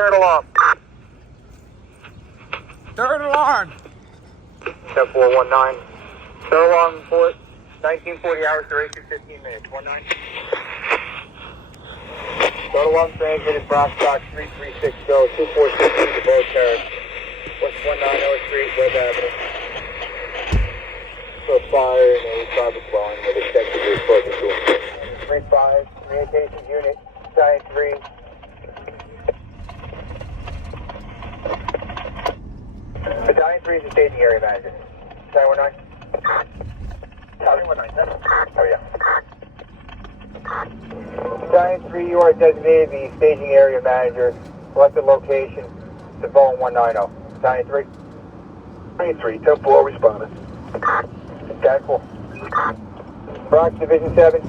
third alarm. Third alarm. 10419. Third alarm report. 1940 hours, duration 15 minutes. 19. Third alarm transmitted Bronx Box 3360, 2460 DEVOE Terrace, West 190 Street, Webb Avenue. So fire in a private dwelling with extensively exposure to 3-5, communications unit, Giant 3. The Giant 3 is the staging area manager. Giant 19. Giant 19. Oh yeah. Giant 3, you are designated the staging area manager. Selected location, DEVOE 190. Giant 3. 23, 10-4, responding. Giant 4. Bronx Division 7.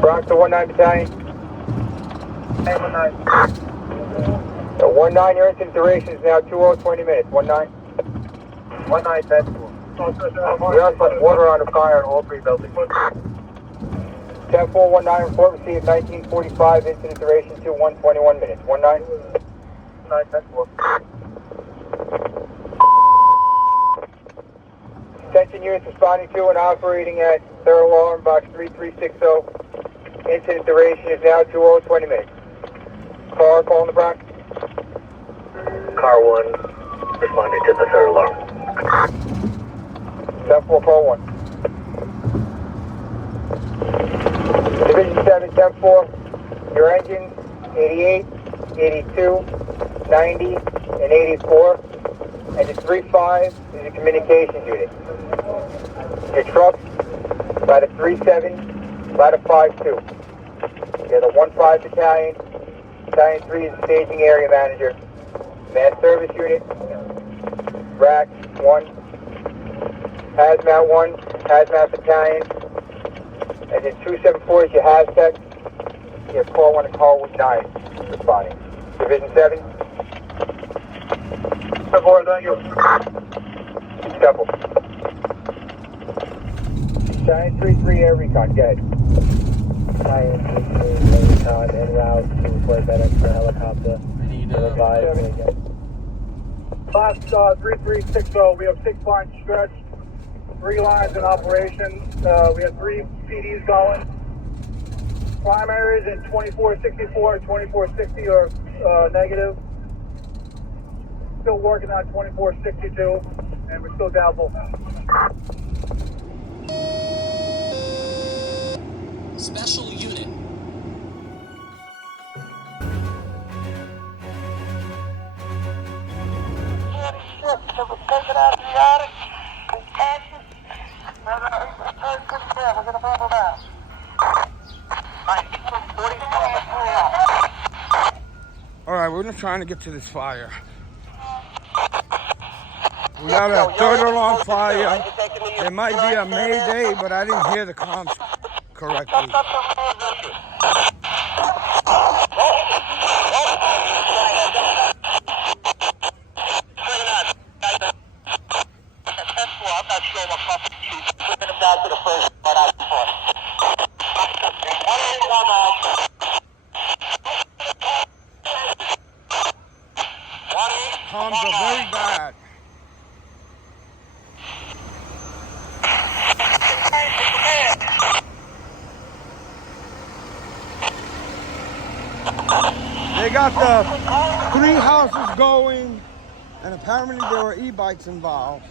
Bronx to 19 Battalion. 19. The 19, your incident duration is now 20 minutes. 19. 19, that's cool. We also have water on the fire in all three buildings. 10-4-19, report received 1945, incident duration to 121 minutes. 19. 9, that's cool. Attention units responding to and operating at third alarm box 3360. Incident duration is now 20 minutes. Car calling the Bronx. Car 1, responding to the third alarm. 10-4-4-1. Division 7, 10-4. Your engines, 88, 82, 90, and 84. Engine 3-5 is a communications unit. Your trucks, ladder 3-7, ladder 5-2. You have the 1-5 Battalion. Battalion 3 is the staging area manager. Mass service unit, rack 1. Hazmat 1, Hazmat Battalion. And then 274 is your Hazmat. You have call 1 and call 9 responding. Division 7. Step 4, thank you. Step 4. Giant 3-3 air recon, go ahead. Giant 3-3 air recon en route to report that extra helicopter. We need Class 3360, we have 6 lines stretched. 3 lines in operation. We have 3 PDs going. Primaries in 2464, 2460 are negative. Still working on 2462, and we're still doubtful. Special unit. Alright, we're just trying to get to this fire. We got a third alarm fire. There might be a Mayday, but I didn't hear the comms correctly. Comms are very bad. They got the 3 houses going, and apparently there were e-bikes involved.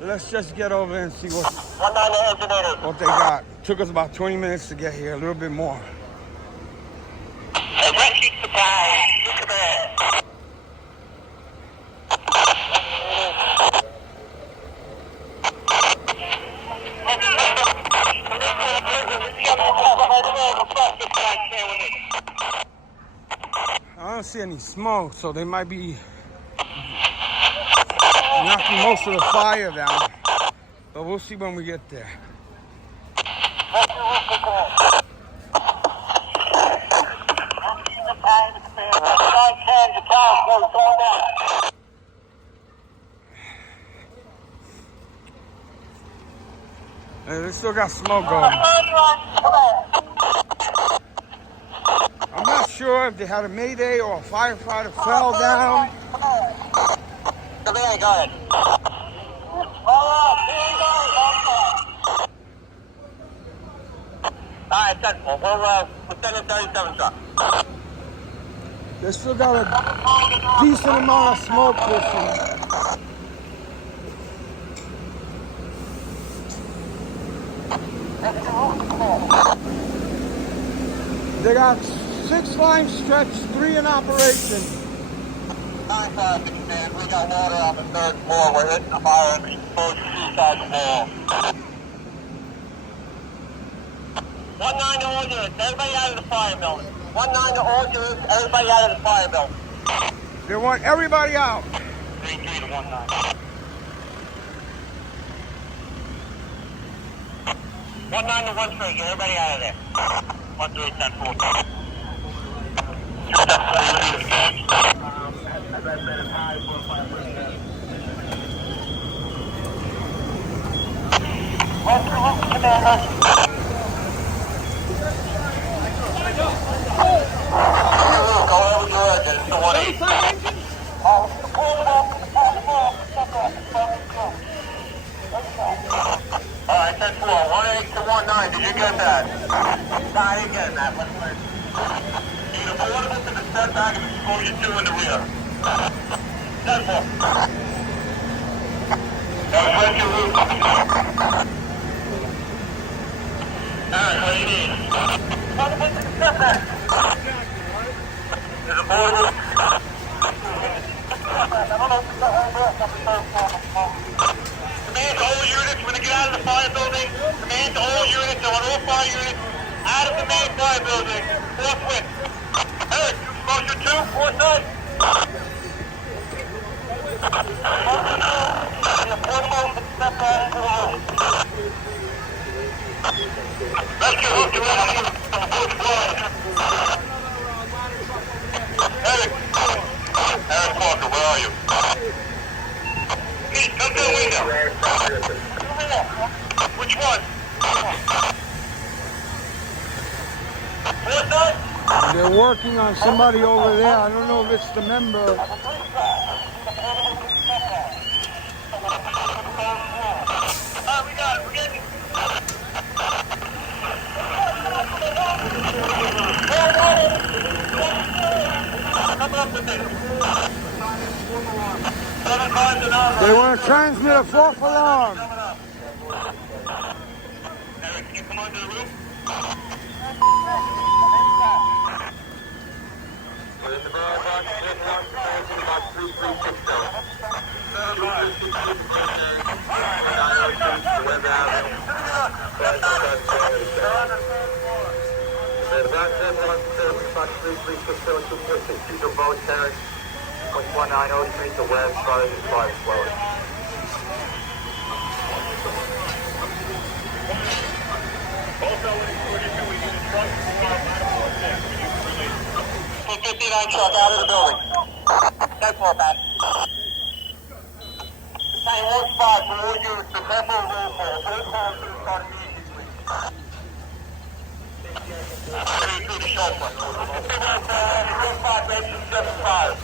Let's just get over and see what they got. Took us about 20 minutes to get here, a little bit more. I don't see any smoke, so they might be knocking most of the fire down. But we'll see when we get there. And they still got smoke going. I'm not sure if they had a Mayday or a firefighter fell down. Command, go ahead. Alright, 10-4. We'll send a 37 truck. They still got a decent amount of smoke with them. They got 6 lines stretched, 3 in operation. 9-5, man. We got water on the 3rd floor. We're hitting the fire and exposed to 2,000 wall. 1-9 to all units. Everybody out of the fire building. 1-9 to all units. Everybody out of the fire building. They want everybody out. 3-3 to 1-9. 1-9 to 1-3. Get everybody out of there. 1-3, 10-4. Alright, 10-4, 1-8 to 1-9, did you get that? No, I didn't get that. You're affordable to the setback and exposure 2 in the rear. 10-4. Where's your roof? Alright, what do you need? Affordable to the setback. Is affordable? Command to all units, we're going to get out of the fire building. Command to all units, I want all fire units out of the main fire building. Forthwith. Eric, exposure 2, forthwith. Rescue roof to rescue. Eric. Eric Parker, where are you? Pete, come to the window. Which one? They're working on somebody over there. I don't know if it's the member. We got it. We're getting it. Come up with it. They want to transmit a 4th alarm. Eric, can you come onto the roof? Within the barrel box, about 3360 DEVOE Terrace, 1903 to West, starting to fly slowly. Put 59 truck out of the building. 10-4 back. Hey, 1 spot for all units, the temple roll call. Roll call to start immediately. 3-3 to chauffeur. 1 spot, engine 75.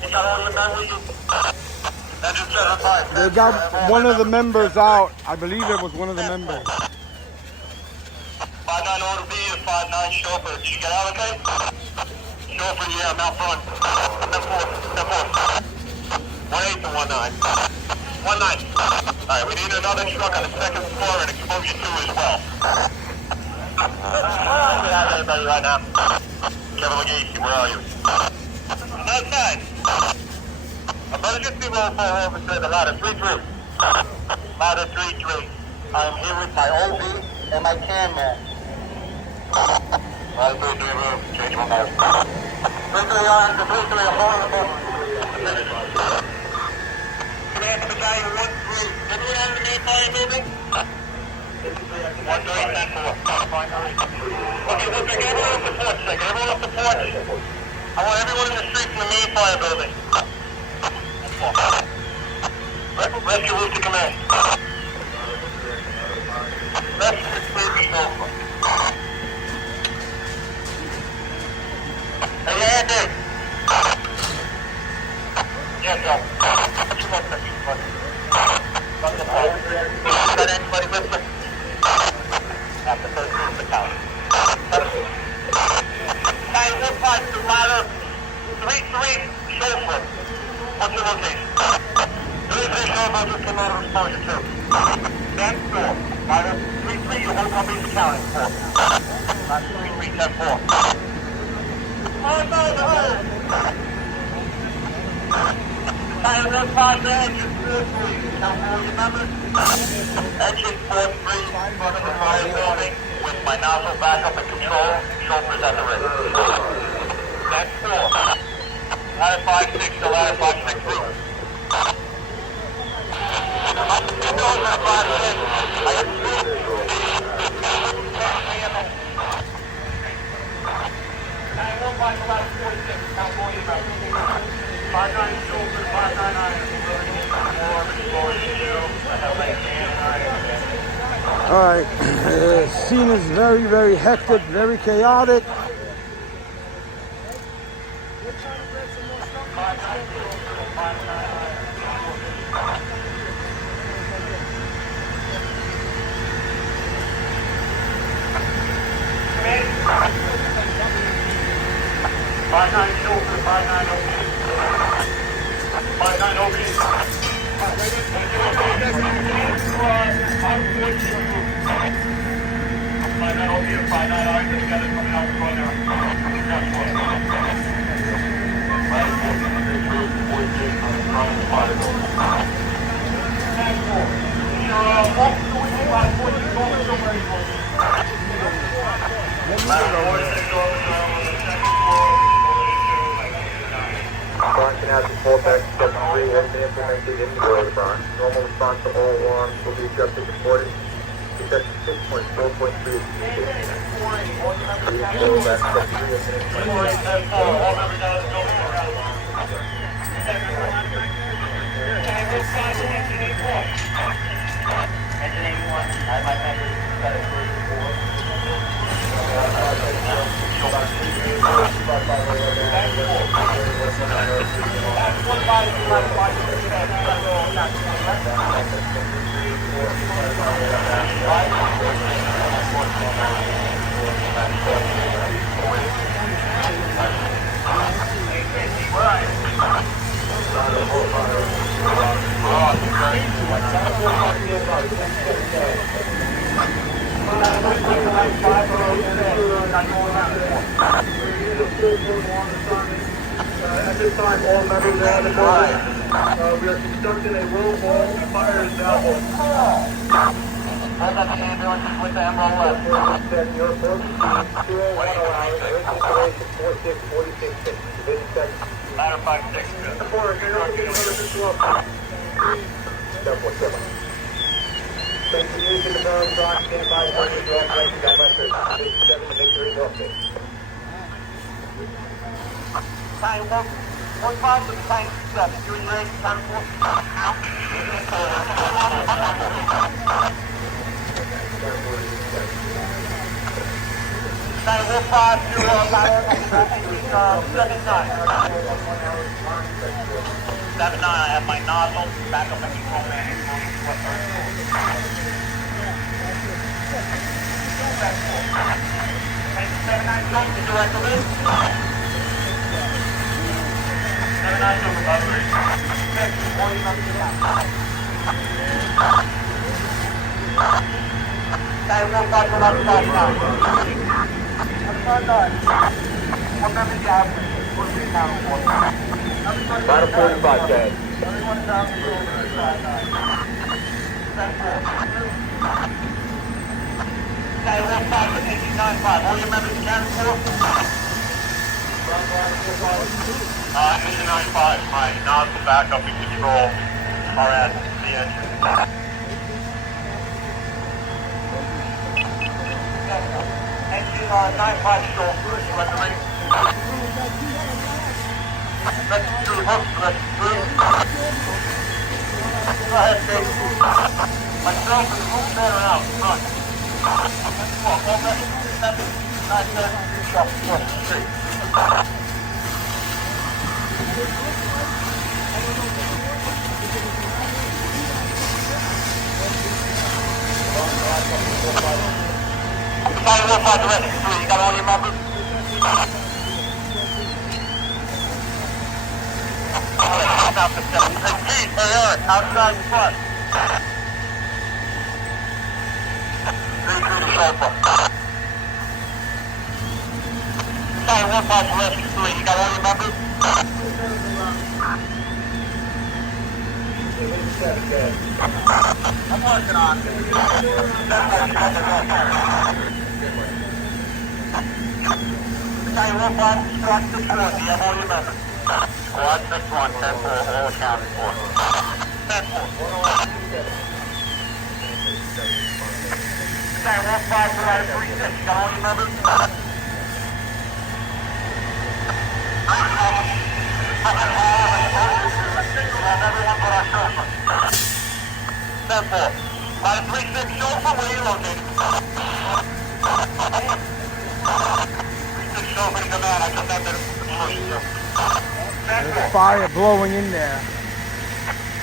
You got all your members? Engine 75. They got one of the members out. I believe it was one of the members. 5-9 order B to 5-9 chauffeur. Did you get out okay? Chauffeur, yeah, I'm out front. 10-4. 1-8 to 1-9. 1-9. Alright, we need another truck on the 2nd floor and exposure 2 as well. We have anybody right now. Kevin McGee, where are you? Outside. Emergency roll call officer, the ladder 3-3. Ladder 3-3. I am here with my OB and my can man. Ladder 3-3, change my nose. 3-3 on, 3-3 affordable. Command to battalion 1-3. Everyone out of the main fire building? 1-3, 10-4. Okay, listen, get everyone off the porch, get everyone off the porch. I want everyone in the street from the main fire building. Rescue roof to command. can't go. What's your left section? Got anybody with you? After 13 for count. 915 to ladder 33 Chauffeur. What's your location? 33 Chauffeur, just come out of exposure 2. Stand 4. Ladder 33, your whole company's accounting for. Ladder 33, 10-4. Oh no, no! 915 to engine 43. Count all your members. Engine 43, front of the fire building, with my nozzle back up in control, chauffeur's at the ready. That's 4. Ladder 5-6 to ladder 5-6 roof. All right, the scene is very, very hectic, very chaotic. Bronx and Hazmat fallback step 3 has been implemented in the borough of the Bronx. Normal response to all alarms will be adjusted according to section 6.4.3 of the fallback step 3 has been At this time, all members are on the line. We are conducting a roll call. Fire is now open. Hold up the ambulances with the emerald left. Your approach team, 201 hours, installation 4646. Division section. Ladder 5-6. Report, you're not getting another interruption. 747. Thank you for using the borough of Bronx. Stand by, one of the direct range, got my search. Division 7 to make your interruption. Time 1, 1-5 to time 7. You and your age, time 4. Time 1-5 to ladder 7-9. 7-9, I have my nozzle, back up and control man. 7-9, don't be direct to this. 7-9 to recovery. 40 numbers down. Time 1-5 to ladder 5-9. What member down? Ladder 45, Dad. Everyone down to the 1-5 to 89-5. All your members accounted for? 89-5. My nozzle back up in control are at the engine. Engine 9-5 short. Let the ring. Let's do the hook. Let's do it. Go ahead, Dave. Myself and the room better out. Run. All ready. 7, 9, 10. Shot. 3. You got all your members? Stop the step. Hey, Eric, outside front. 3-3 to Chauffeur. Sorry, 1-5 to Rescue 3. You got all your members? I'm working on it. Sorry, 1-5 to Squad 6-1. Do you have all your members? Squad 6-1, 10-4, all accounted for. 10-4. Sorry, 1-5 to Ladder 3-6. You got all your members? Everyone but our chauffeur. 10-4. Ladder 3-6 chauffeur, where are you located? 3-6 chauffeur to command, I just entered the first. There's fire blowing in there.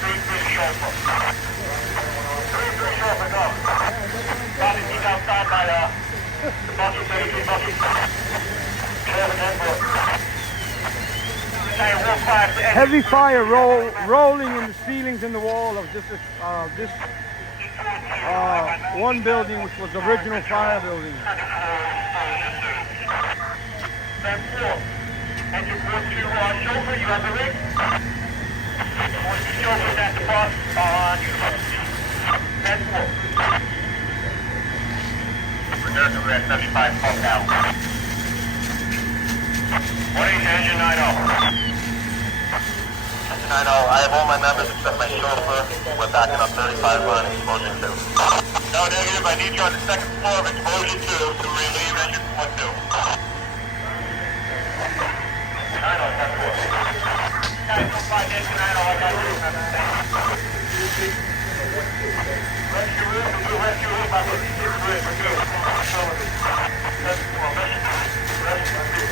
3-3 chauffeur. 3-3 chauffeur, go. Copy, he's outside by the bucket, 33 bucket. Chauffeur, 10-4. Heavy fire rolling in the ceilings and the wall of this one building, which was the original fire building. 10-4. Engine 4-2 chauffeur, you have the rig? 4-2 chauffeur, that's the bus on 10-4. Return to red, 75, pump down. 1-8 engine 9-0. Engine 9-0, I have all my members except my chauffeur. We're backing up 35 on exposure 2. No negative, I need you on the second floor of exposure 2 to relieve engine 4-2. 9-0, 10-4. Guys, don't find engine 9-0, I got you. Rescue room, rescue room, I'm going to keep it we're good. Rescue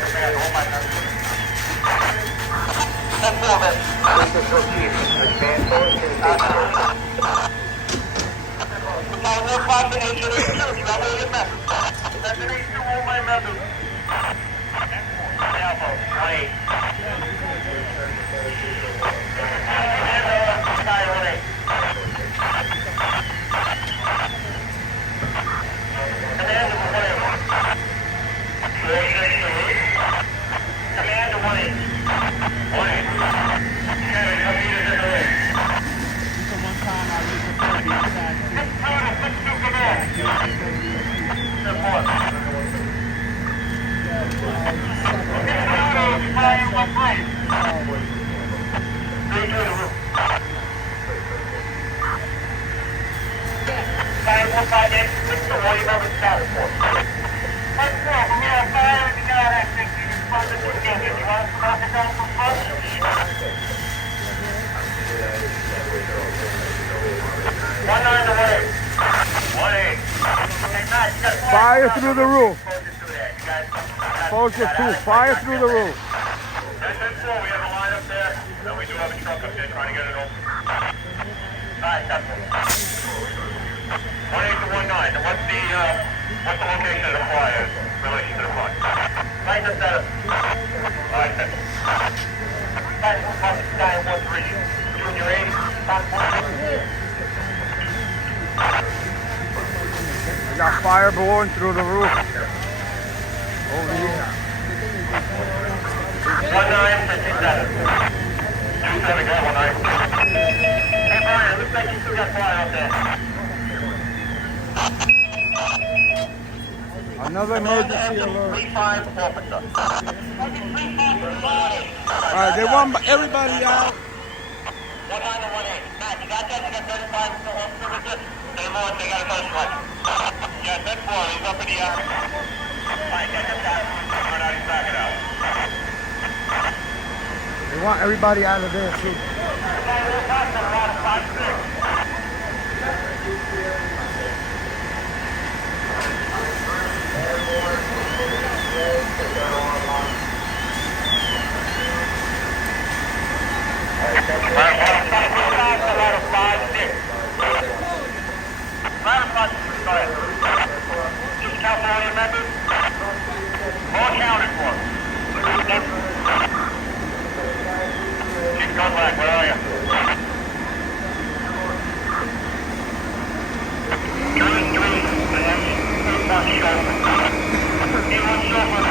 command, all my members. 10-4, man. We'll find the engine 8-2, you got all your members. Engine 8-2, all my members. 10-4, Alpha, 1-8. Commander 1-8. 1-8. Kevin, come meet us at the ring. This total, 6-2 command. 10-4. This total, fire 1-3. 3-2 to roof. Fire 1-5 in, 6-2, all your members scattered for. 10-4, we have fire and you got that 6, you can spot the 2 together. You want us to knock it down from front? 1-9 to 1-8. 1-8. Hey, Matt, you got Fire through the roof. Exposure 2, fire through the roof. 10-4, we have a line up there, and we do have a truck up there trying to get it open. Alright, 10-4. 1-8 to 1-9. And what's the location of the fire in relation to the fire? Right in the center. Alright, 10-4. Guys, we'll talk to Sky 1-3. Junior 8, top 1. I got fire blowing through the roof. Over here. 1957. 27, go 19. Hey, Brian, looks like you still got fire out there. Another emergency alert. 3-5 officer. Alright, they want everybody out. 1-9 to 1-8. Matt, you got that? You got 35 still officer with you? They want, they got a first one. Yeah, 10-4, he's up in the air. Alright, get him back. Turn out, he's backing out. They want everybody out of there too. Scumbag, where are you? Green, one chauffeur. One chauffeur.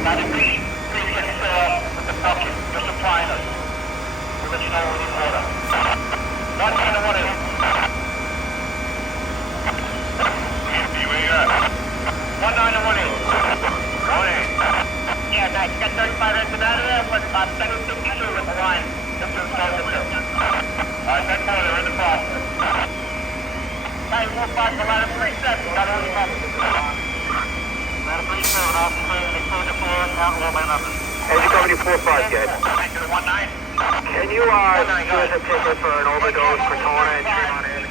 Now the please get with the bucket. You're supplying us. We'll let you know when we need water. 191 is. Where you at? 191 is. Yeah, nice. Got 35 engine out of there, but 762 with the line. Just to start the two. Alright, 10-4, they're in the process. 915 for line of 37, got all the numbers. Line of 37, officer, exposure for out all my numbers. Engine company 45, good. Thank you, 19. Can you, give us a ticket for an overdose for Tona and Trim on it?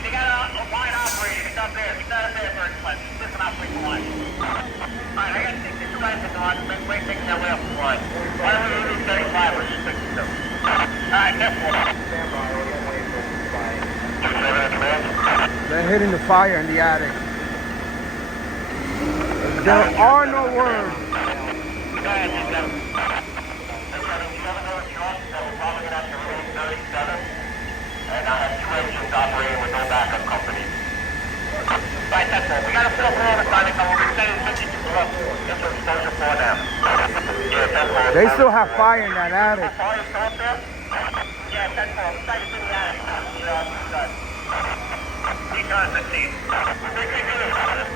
They got a line operator. He's up there. He's not up there very much. He's just an operating line. Alright, I got 62 engines on. Wait, taking that way up the line. Why don't we do 35 or 62? Alright, careful. They're hitting the fire in the attic. There are no words. Go ahead, you got it. And I have 2 engines operating with no backup company. Right, that's all. We got a 4 for overtime. We'll be sending 52 for us. Get some exposure for them. Yeah, that's all. They still have fire in that attic. Fire still up there? Yeah, that's all. The site is in the attic. Yeah, done. He turns the scene. Big good.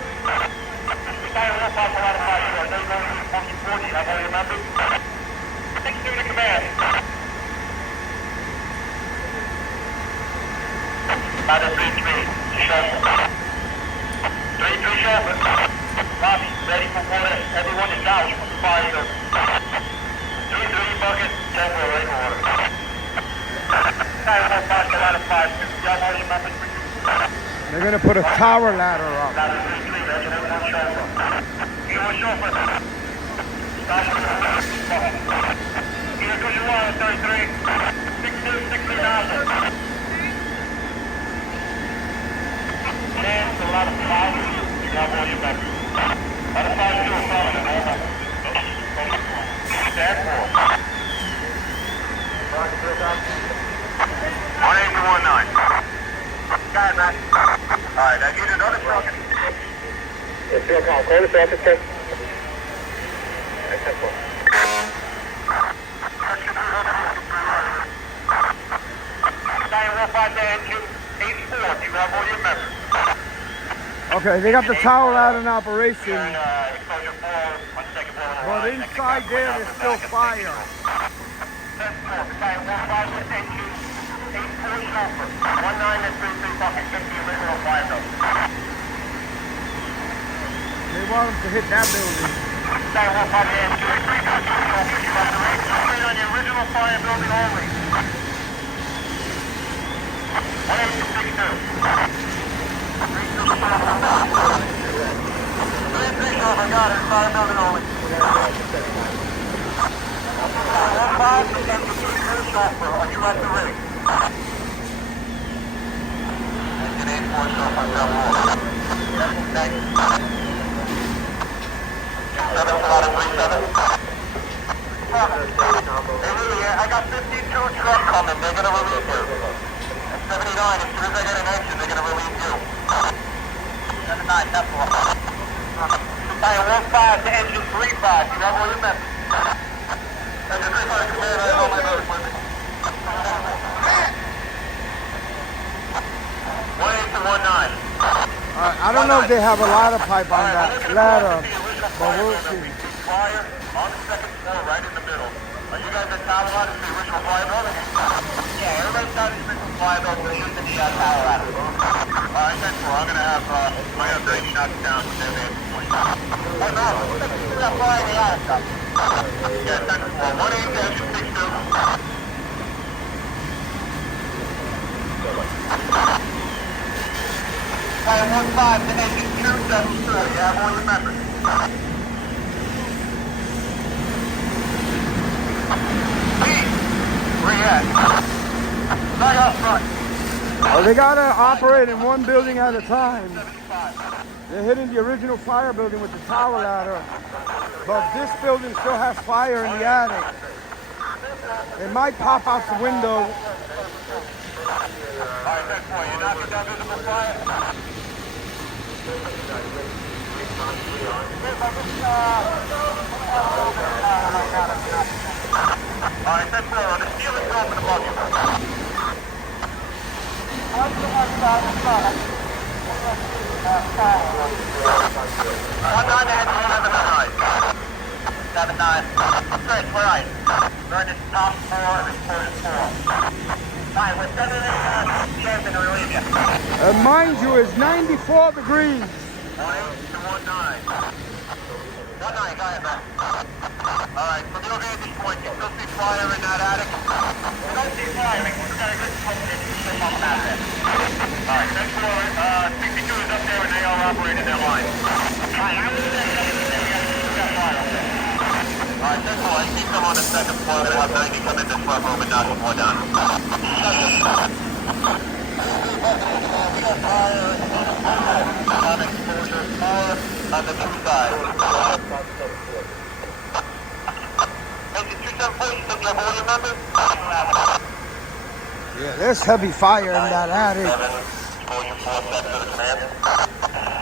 We got a little off a lot of fire. I know you're going to be 40. Have all your members? 6 to command. Ladder 3-3, chauffeur. 3-3 chauffeur. Lobby, ready for water. Everyone is out from the fire service. 3-3 bucket, 10 for ready for water. Ladder 1-5 to ladder 5-2. You have all your members with you? They're gonna put a tower ladder up. Ladder 3-3, engine 1 chauffeur. You 1 chauffeur. Stop for the bucket. Either 2 you want, 33. 6-2, 60,000. Stands a lot of 5. You have all your members. A lot of 5 2 prominent. Stand for. 1819. Got it, man. Alright, I need another truck. It's your call. Call this officer. That's 10-4. Engine 84. You have all your members. Okay, they got the tower ladder in operation, but inside there there's still fire. They want them to hit that building. On the original fire building only. 1862. I got it. Fire building only. 1-5 and chauffeur. Are you at the rig? Engine 84 chauffeur. Next. 7 out of 37. I got 52 trucks coming. They're going to relieve you. At 79, as soon as I get an engine, they're going to relieve you. 79, that's all. Fire 1-5 to engine 3-5. You have all your members. Engine 3-5 command, I have all my members with me. 18 to 19. I don't know if they have a ladder pipe on that ladder, but we'll see. Fire on the second floor, right in the middle. Are you guys at tower ladder to the original fire building? Yeah, everybody's got the original fire building. We're using the tower ladder. Alright, 10-4. I'm going to have my upgrade knock it down to their vantage point. Oh no, let's see that fire in the attic up. Yeah, 10-4. 1-8 to engine 6-2. Fire 1-5 to engine 2-7-4. You have all your members. Where you at? Right up front. Oh, they gotta operate in one building at a time. They're hitting the original fire building with the tower ladder, but this building still has fire in the attic. It might pop out the window. Alright, 10-4, you're knocking down visible fire? Alright, 10-4, on the ceiling open above you. 1-9 ahead, 7-9. 7-9. Where are you? We're in the top floor, this floor is 4. Alright, we're sending in chairs and relieve you. Mind you, it's 94 degrees. 1-8 to 1-9. 1-9, go ahead, man. Alright, from your vantage point, you still see fire in that attic? We don't see fire, we've got a good smoke that you can out of there. Alright, 10-4, 62 is up there and they are operating their line. Alright, I'm going to say we got fire up there. Alright, 10-4, I see some on the second floor. We're going to have 90 come in this front room and knock some more down. We got fire, exposure 4 on the 2 side. Engine 274, you said you have all your members? Yeah, there's heavy fire in that attic. Exposure 4 sets to the command.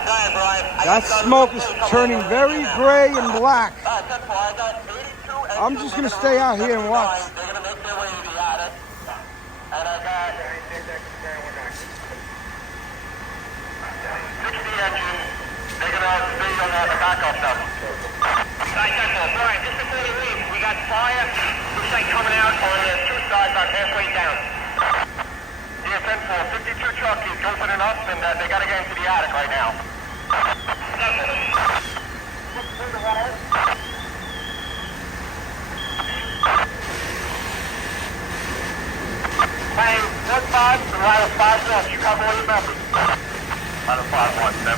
Giant, Brian. That smoke is turning very gray and black. 10-4, I got 82 I'm just gonna stay out here and watch. They're gonna make their way to the attic. And I got 60 engines. They're gonna have a backup now. Alright, 10-4, Brian, just before you leave, we got fire. Looks like coming out on the 2 sides about halfway down. Yeah, 10-4, 52 truck is opening up and they gotta get into the attic right now. Hey, 1-5, the ladder 5-1, you have all your members. Ladder 5-1, 10-4.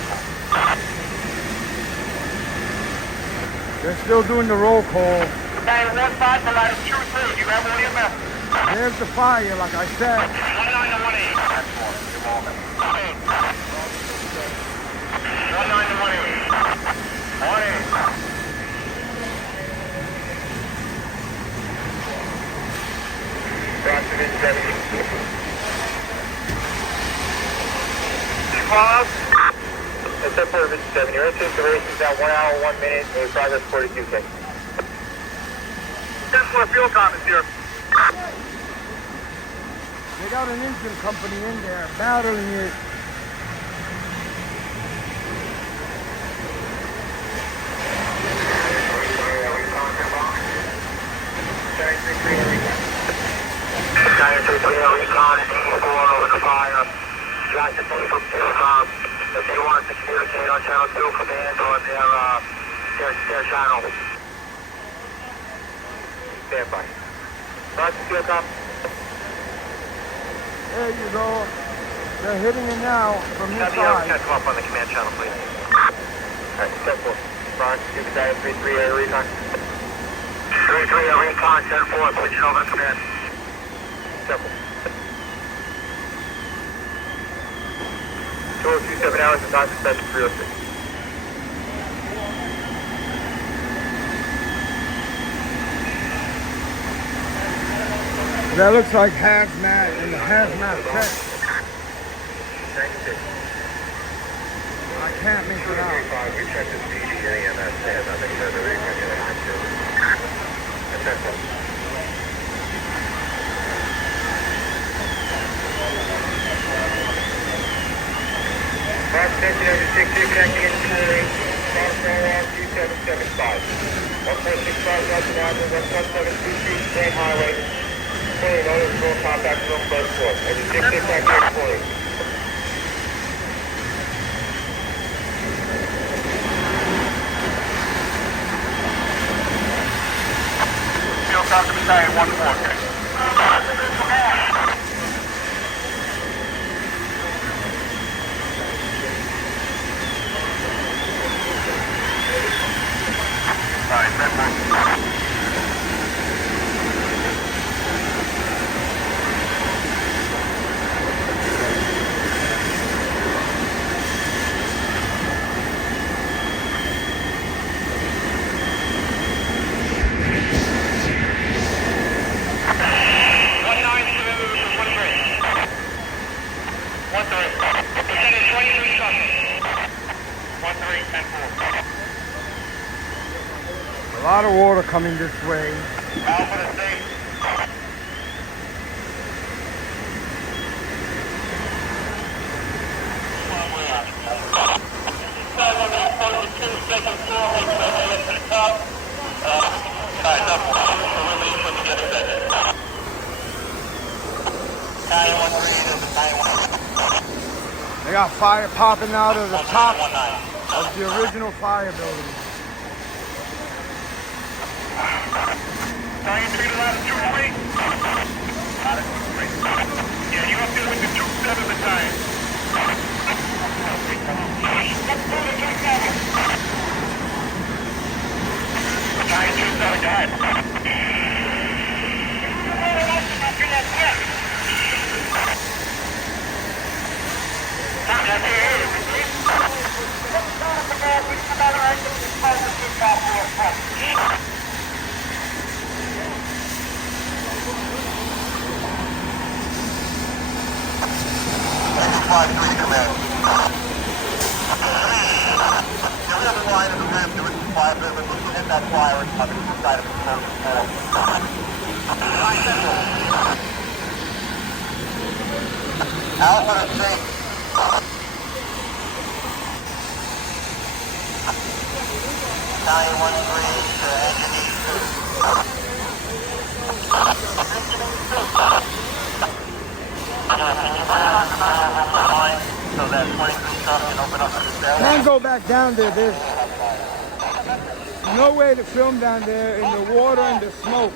They're still doing the roll call. Hey, 1-5, the ladder 2-3, you have all your members. There's the fire, like I said. 1-9 to 1-8. 1-9 to 1-8. 1-8. Roger, 70. Pause. It's at 457. Your incident duration is now 1 hour, 1 minute, and progress 42K. 10-4 fuel comments here. They got an engine company in there battling it. Recon and 84 over the fire. Got the name from Intercom. If they want to communicate on channel 2 command on their channel. Stand by. Roger, Intercom. There you go. They're hitting it now from this Have the other side. come up on the command channel, please. Alright, step 4. Ron, give the guy 3-3 air recon. 3-3 air recon, 10-4, switching over to command. Step 4. 2027 hours and time suspension 306. That looks like Hazmat in the Hazmat set. 96. I can't make it out. 235, we checked the CD and EMS, they have nothing further recon in the active. That's it. Box extension over 62, connecting into cooling. Box around 2775. 1465 Russian Avenue, 11723, Grand Highway. Cooling, no control, contact room, first floor. Every 66 active cooling. Fuel comes to Battalion 1-4, okay. Alright, of water coming this way. Alpha to safe. They got fire popping out of the top of the original fire building. Yeah, you up there with the 2-7 battalion. Battalion 2-7, go ahead. Alpha to safe. Battalion 1-3 to engine E2. So that 23 truck can open up the cell. Can't go back down there. There's no way to film down there in the water and the smoke.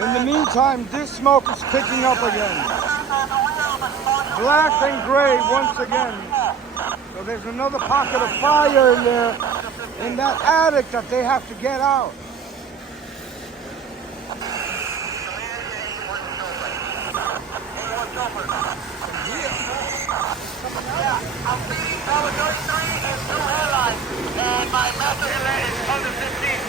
In the meantime, this smoke is picking up again. Black and gray once again. So there's another pocket of fire in there, in that attic that they have to get out. I'm feeding Tower 33 and 2 airlines, and my master delay is under 15.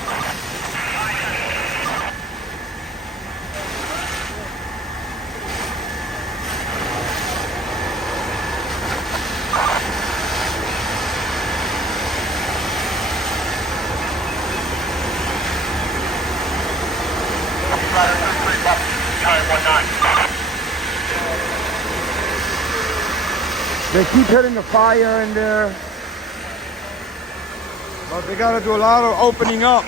They keep hitting the fire in there, but they got to do a lot of opening up.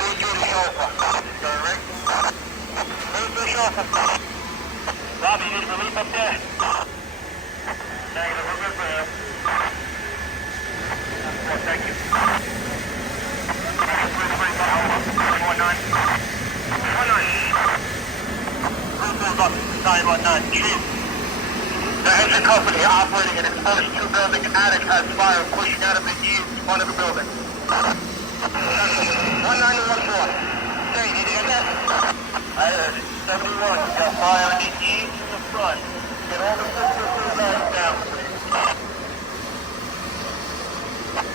Robbie, you need relief up there? Negative, we're good for him. Well, thank you. 19. Chief. The engine company operating in its first 2-building attic has fire pushing out of the east front of the building. 1914. Hey, did you get that? I heard it. 71. Got fire on the east in the front. Get all the systems down, please.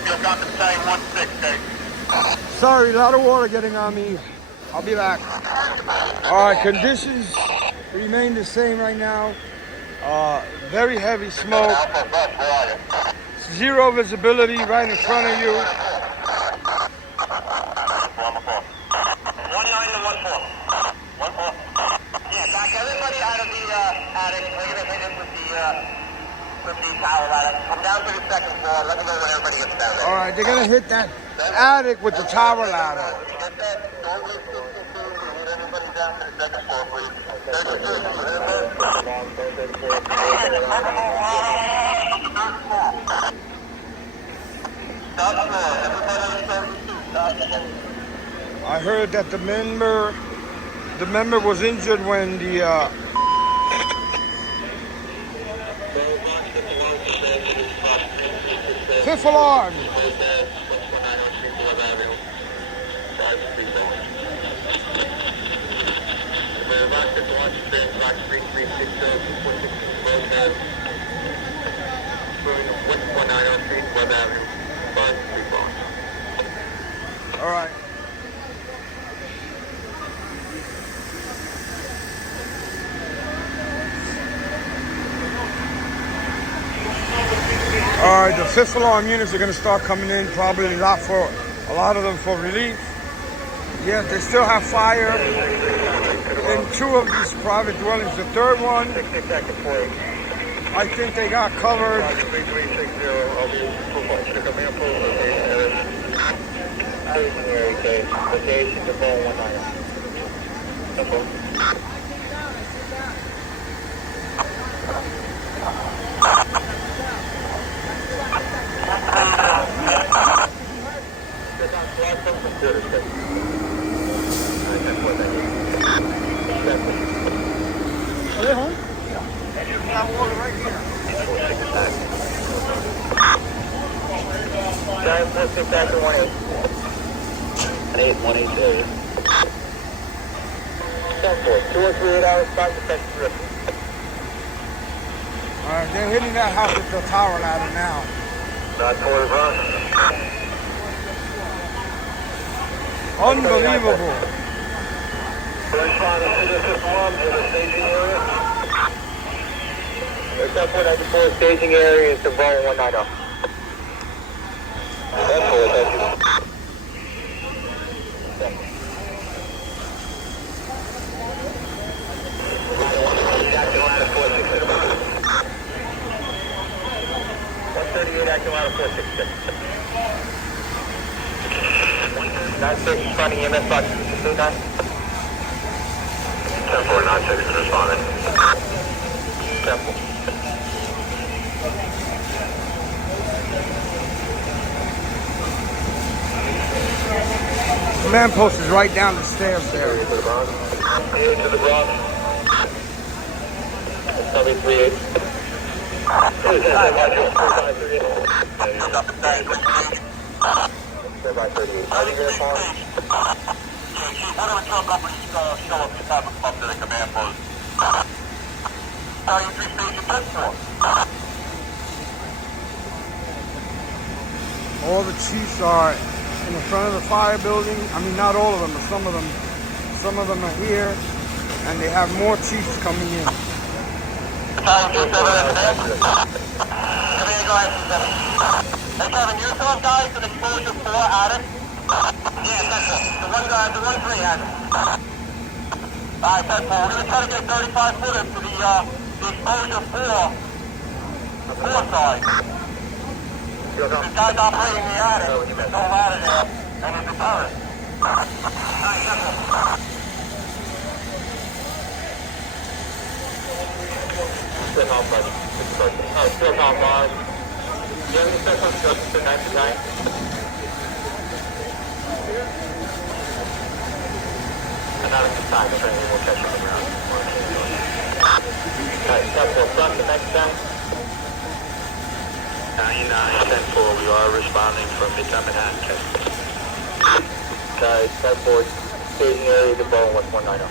You've got the same 1-6, Dave. Sorry, a lot of water getting on me. I'll be back. All right, conditions remain the same right now. Very heavy smoke. Zero visibility right in front of you. 19 to 14. 14. Yeah, back everybody out of the attic. We're going to hit it with the tower ladder. Come down to the second floor. Let me know when everybody gets down there. All right, they're going to hit that attic with the tower ladder. Get that? Don't leave 62. Get everybody down to the second floor, please. 32. I heard that the member was injured when the fifth alarm. All right. All right, the fifth alarm units are going to start coming in, probably a lot for A lot of them for relief. Yeah, they still have fire in 2 of these private dwellings. The third one, I think they got covered. Location DEVOE 190. Are they home? Yeah, water right here. Giant 46 after 18. 182. 2 or 3 8-hour spot protection risk. They're hitting that house with the tower ladder now. Not toward BRONX. Unbelievable. Respond to system 1 to the staging area. Except 494 staging area is DEVOE 190. That's cool, thank you. Active ladder 466. 138 active ladder 466. 96 responding EMS box 229. 10496 is responding. Temple. Command post is right down the stairs there. To the BRONX. To the BRONX. It's going to be 38. 3538. 3538. Are you going to respond? Whatever truck companies show up, just have them come to the command post. How you 3 station test All the chiefs are in the front of the fire building. I mean, not all of them, but some of them. Some of them are here, and they have more chiefs coming in. Hey Kevin, you saw guys with exposure 4 at it? Yeah, that's it. The one 3 had it. Alright, that's cool. We're going to try to get 35 footers to the exposure 4. The 4 side. This guy's operating the attic. There's no ladder there. And it's a turret. Alright, that's it. Still off, buddy. Still off, Mars. You have any special instructions for 9 to 9? Not at this time, if anything, we'll catch you on the ground. Alright, Temple, front the next time. 99-10-4, we are responding from Midtown Manhattan. Alright, Temple, staging area DEVOE 190.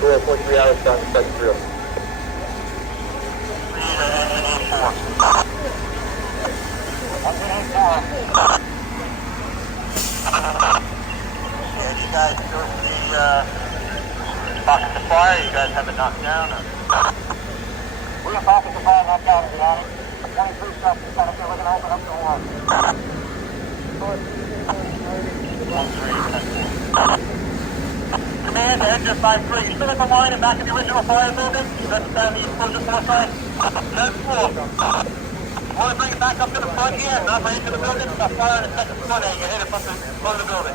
2 hours down the second drill. And you guys still see pockets of fire? You guys have it knocked down? We have pockets of fire knocked down, Johnny. 23 stuff is kind of looking to open up the one. Command, exit 5-3. You still at the line and back of the original fire building? That's down the explosion 4 side? 10-4. Want to bring it back up to the front here, not right into the building? Stop fire in the second front end. You hit it from the front of the building.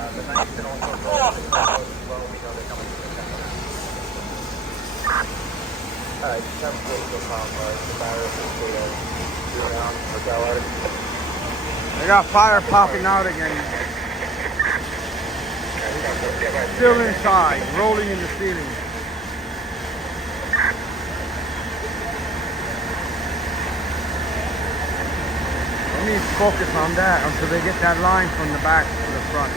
Alright, Temple will come, the virus is around, look out. They got fire popping out again. Still inside, rolling in the ceiling. Let me focus on that until they get that line from the back to the front.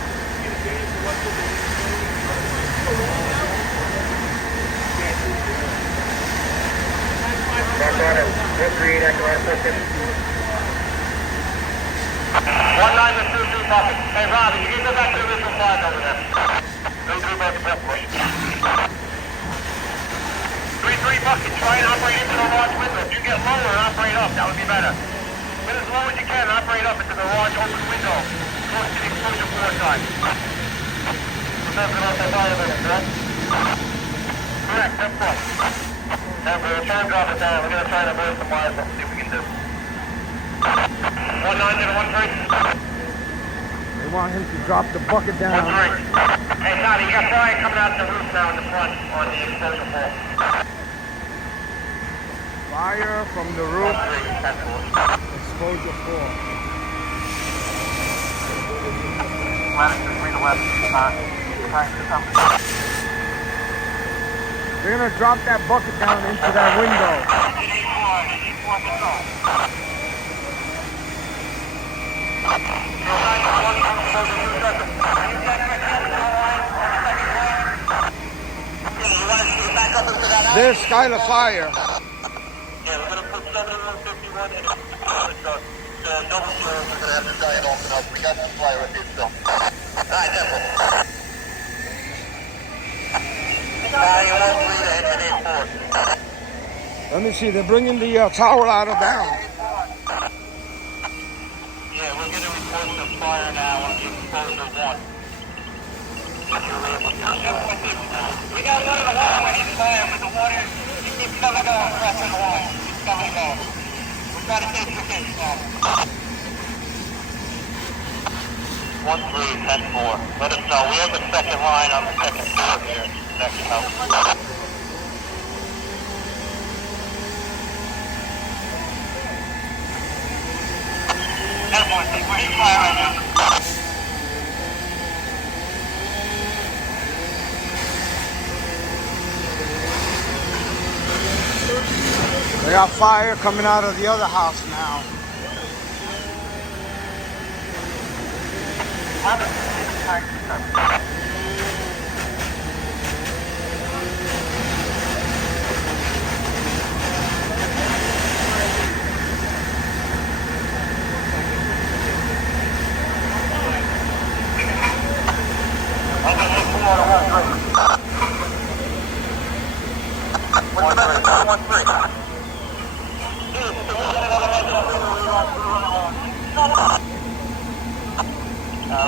Back on it, 138, active ladder 450. 19-2-2 pocket. Hey, Rob, you can go back to the original flag over there. Go through back to that point. 3-3 bucket, try and operate into the large window. If you get low, lower and operate up. That would be better. Get as low as you can and operate up into the large open window. Close to the exposure floor side. Remember about that elevator, correct? Correct, that's right. Now we're trying to drop it down. We're going to try to burn some wires up and see what we can do. 19 to 13. They want him to drop the bucket down. 13. Hey, Tommy, you got fire coming out the roof now in the front on the exposure floor. Fire from the roof. 13, that's cool. Exposure floor. They're gonna drop that bucket down into that window. There's Skylar Fire. Yeah, we're gonna put 7151 in the double floor. We're gonna have to try and open up. We got some fire with it still. Alright, Temple. 913 to engine 84. Let me see, they're bringing the tower ladder down. Yeah, we're gonna report the fire now on the exposure 1. We got one of the water when it's fire, but the water, it keeps coming going, pressing the water. It keeps coming going. We're trying to take the case now. 13-10-4. Let us know. We have a second line on the second floor here. That can help. We're hitting fire right now. They got fire coming out of the other house now.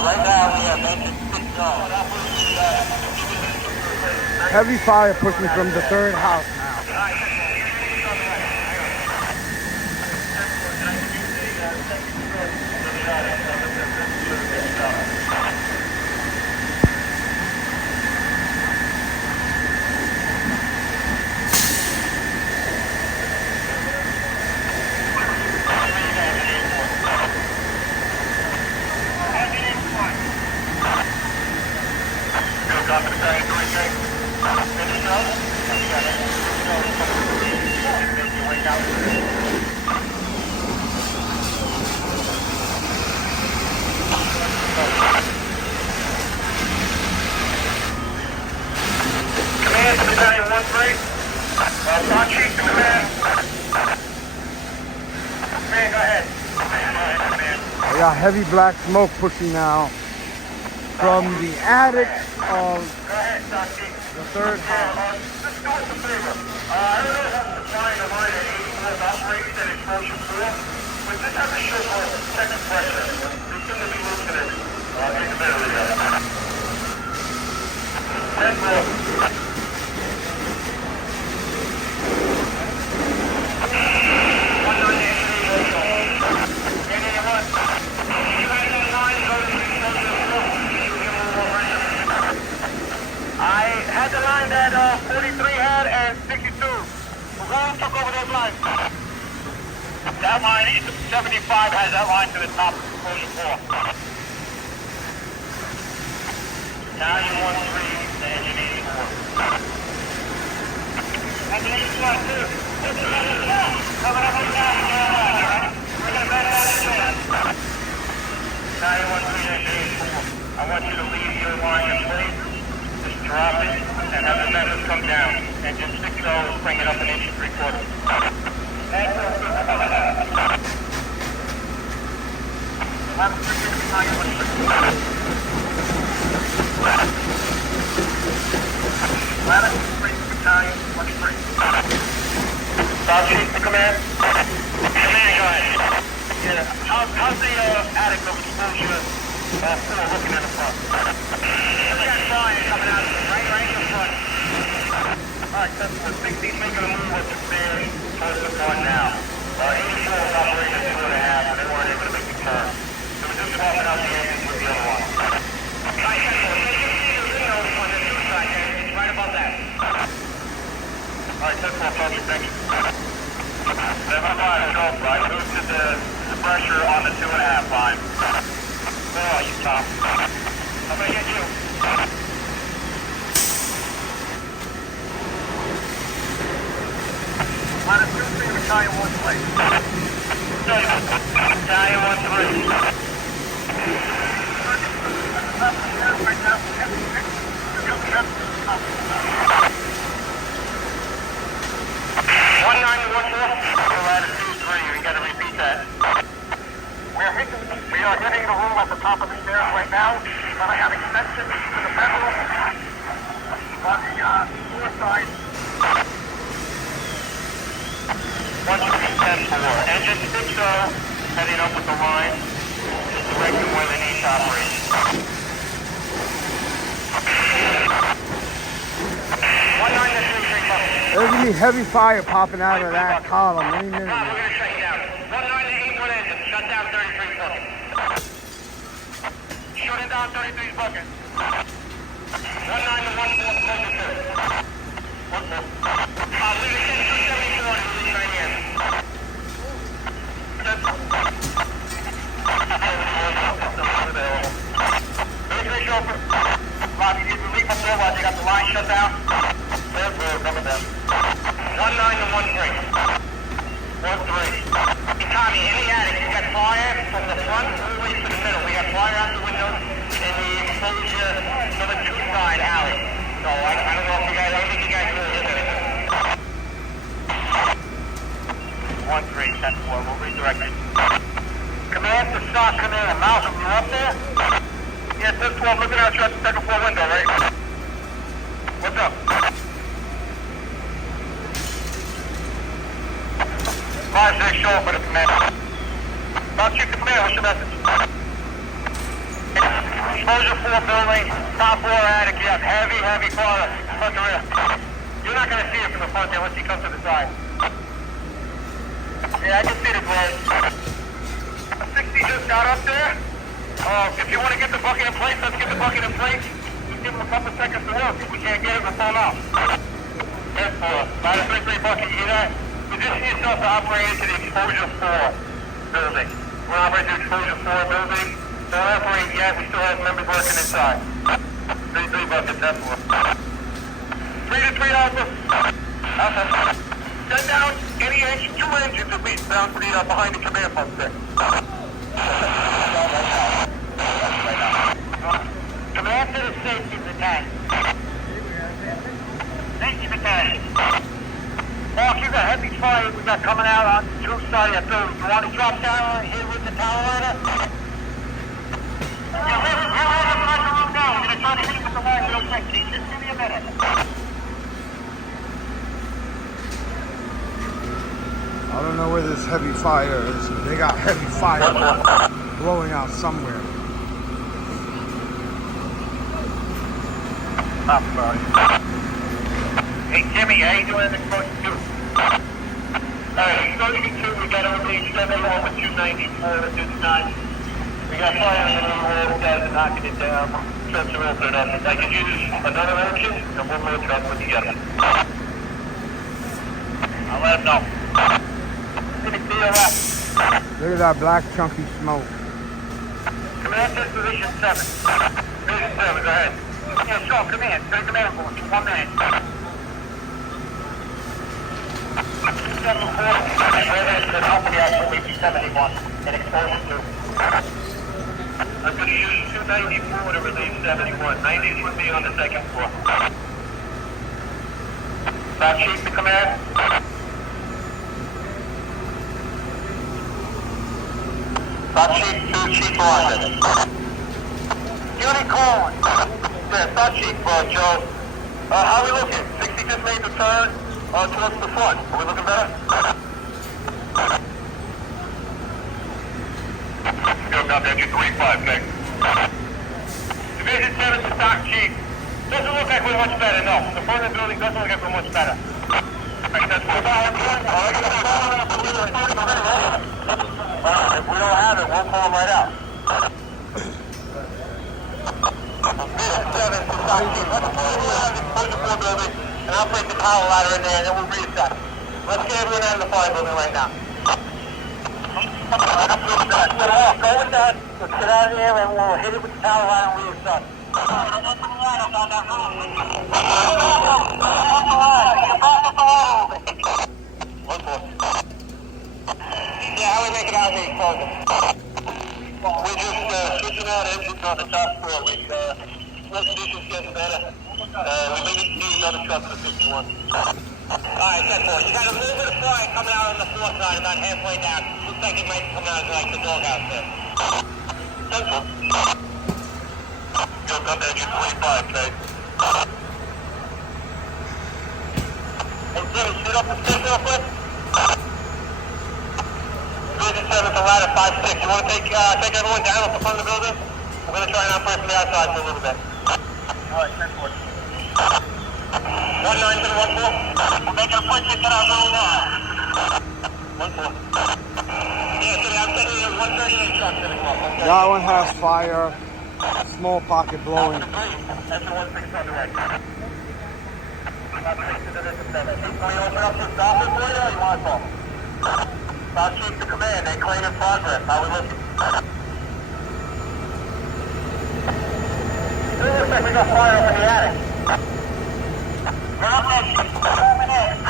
Right now we have engine 6 on. Heavy fire pushing from the third house now. Command to Battalion 1-3. Front Chief to command. Command, go ahead. We got heavy black smoke pushing now from the attic of Go ahead, Sergeant Chief. the third house. Just do us a favor. I don't know how to find a line at 84 operating at exposure 4, but just have to show us second pressure. They seem to be losing it. Take a bit of it. 10-4. I had the line that 43 had and 62. Who took over those lines? That line, 75 has that line to the top of exposure 4. Now you want 3 to engine 84. Engine 84 too. Coming up and down. We're going to back that in. Now you want 3 to engine 84. I want you to leave your line in place. Drop it and have the vessels come down. Engine 60, bring it up an inch and 3/4. Sergeant Chief to command. How's the attic of exposure floor looking in the front? We got fire coming out right in the front. Alright, that's what 16's making a move up the stairs towards the front now. 84 was operating at 2.5 and they weren't able to make the turn. So we're just swapping out the engines with the other one. Alright, that's what. They can see the window on the suicide there. It's right above that. Alright, that's what, Sergeant. Thank you. 7-5, Gulf, I boosted the pressure on the 2.5 line. Where are you, Tom? I'm gonna get you. Minus 2-3, Battalion 1-3. Battalion 1-3. Right now. 1914. Latitude 3. We gotta repeat that. We are hitting the room at the top of the stairs right now. Gonna have extensions to the bedroom on the floor side. 1-3-10-4. Engine 6-0, heading up with the line, directing where the niche operates. 19-3-3. There's gonna be heavy fire popping out of that column any minute. We're gonna shut you down. 19-8-1 engine, shut down 33's bucket. Shutting down 33's bucket. 19-1-4, close the third. 1-4. Leave it 10-274 and release right here. Very open. Robbie, you relief up there while you got the line shut down. There's where we're coming down. 19-1-3. 1-3. Tommy, in the attic, you got fire from the front all the way to the middle. We got fire out the windows in the exposure number 2 side alley. So I don't know if you guys, I don't think you guys really hit anything. 1-3, 10-4, we'll redirect it. Command to SOC, command. Malcolm, you up there? Yes, 10-12, looking out you at the second floor window, right? What's up? 5-6, show up for the command. About you, command, what's your message? Exposure 4 building, top floor attic, you have heavy fire, front to rear. You're not going to see it from the front there once you come to the side. Yeah, I can see the glow. 60 just got up there. If you want to get the bucket in place, let's get the bucket in place. Just give them a couple seconds to work. If we can't get it, we'll fall out. That's 4. Minus 3-3 bucket, you hear that? Position yourself to operate into the exposure 4 building. We're operating to exposure 4 building. Don't operate yet. We still have members working inside. 3-3 bucket, that's 4. 3-3 Alpha. Alpha. Send down any engine, 2 engines at least, down to the behind the command post there. Command to the safety battalion. Safety battalion. Mark, you got heavy fire we got coming out on the 2 side of the building. You want to drop down here with the tower ladder? Yeah, we're right inside the room now. We're going to try to hit it with the line real quick. Just give me a minute. I don't know where this heavy fire is. They got heavy fire blowing out somewhere. I'm sorry. Hey, Jimmy, how you doing in exposure 2? Alright, exposure 2, we got over the 71 with 294 at this time. We got fire on the new wall, guys are knocking it down. Trucks are opening up. I could use another engine and one more truck put together. I'll let them know. Look at that black chunky smoke. Command to position 7. Position 7, go ahead. Yeah, sure, command. Take command for 1 minute. 7-4. The company actually 71 in exposure 2. I'm going to use 294 to relieve 71. 90s would be on the second floor. Stop chief to command. Stop chief to Chief London. Unicorn. Yeah, stop chief, Joe. How are we looking? 60 just made the turn towards the front. Are we looking better? Copy, engine 3-5, Meg. Division 7 to Stock Chief. Doesn't look like we're much better, no. The front of the building doesn't look like we're much better. Alright, that's good. If we don't have it, we'll pull them right out. Division 7 to Stock Chief. Let's pull them out of the exposure building, and I'll break the power ladder in there, and then we'll reassess. Let's get everyone out of the fire building right now. Go with that. Let's get out of here and we'll hit it with the power line and reassess. Yeah, how we make it out here, Colgan? We're just switching out engines on the top floor. Floor conditions getting better. We may need another truck for the 51. Alright, 10-4. You got a little bit of fire coming out on the floor side, about halfway down. Looks like it might come out of like the doghouse there. 10-4. Go up engine 25, Jay. Hey, Jimmy, shoot up the stick real quick. Division 7 to ladder 5-6. You want to take everyone down off the front of the building? We're going to try and operate from the outside for a little bit. Alright, 10-4. 1-9 to the 1-4. We're making a push to get our roll now. 1-4. Yeah, so I'm sending you 138 trucks to the club. Okay? That one has fire, small pocket blowing. That's the 1-6 on the right. 6 to Division 7. Can we open up some stop for you or you want to call? Stop Chief to command. They claim in progress. How we looking? It looks like we got fire up in the attic. We're up there, Chief. Moving in.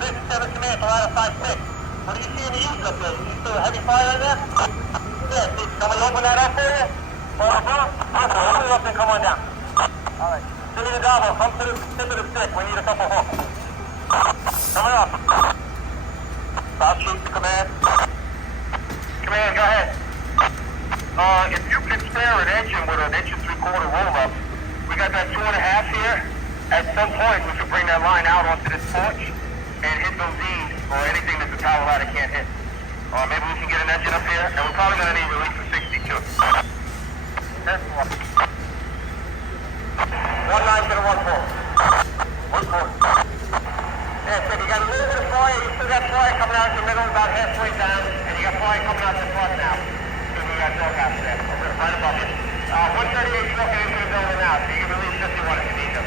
6-7 command for ladder 5-6. What do you see in the units up there? You see a heavy fire in there? Yeah, Chief. Can we open that up for you? Open it up and come on down. Alright. City to DEVOE, come to the tip of the stick. We need a couple hooks. Coming up. Stop Chief to command. Command, go ahead. If you can spare an engine with an 1 3/4 roll-up, we got that 2.5 here. At some point, we should bring that line out onto this porch and hit those E's or anything that the tower ladder can't hit. Maybe we can get an engine up here, and we're probably going to need release of 62. 10-4. 1-9 to the 1-4. 1-4. Yeah, so you got a little bit of fire. You still got fire coming out in the middle, about halfway down, and you got fire coming out the front now. We got doghouse there, right above it. 138 trucking into the building now, so you can release 51 if you need them.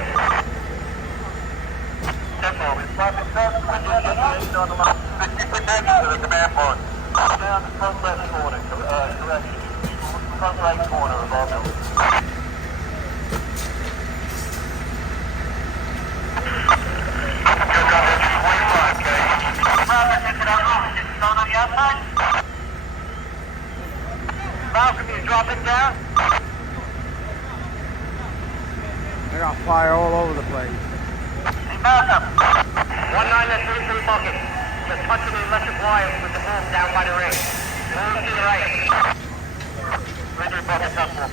10-4, we spot the truck, we're just getting on the line. 60 engine to the command point. Down the front left corner, correct. Front right corner of our building. Good copy, 25, okay. Robert, is it our room? Is it stone on the outside? Malcolm, you dropping down? They got fire all over the place. Hey, Malcolm. 1-9, that's 3-3 bucket. Just touching the electric wire with the boom down by the ring. Move to the right. 3-3 bucket, top 4.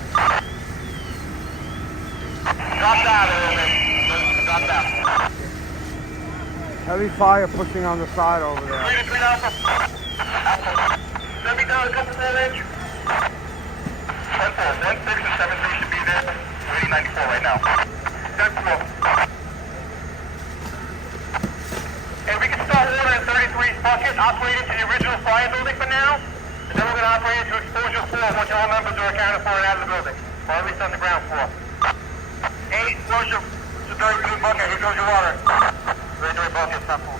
Drop down a little bit. Drop down. Heavy fire pushing on the side over there. 3-3 Alpha. Alpha. Send me down a couple more inch. 10-4. 1-6 and 7-3 should be there. 80-94 right now. 10-4. And we can start ordering 33's bucket, operate it to the original fire building for now, and then we're going to operate it to exposure 4 once all members are accounted for and out of the building, or at least on the ground floor. 8, exposure to 33 bucket, here goes your water. 33 bucket, top 4.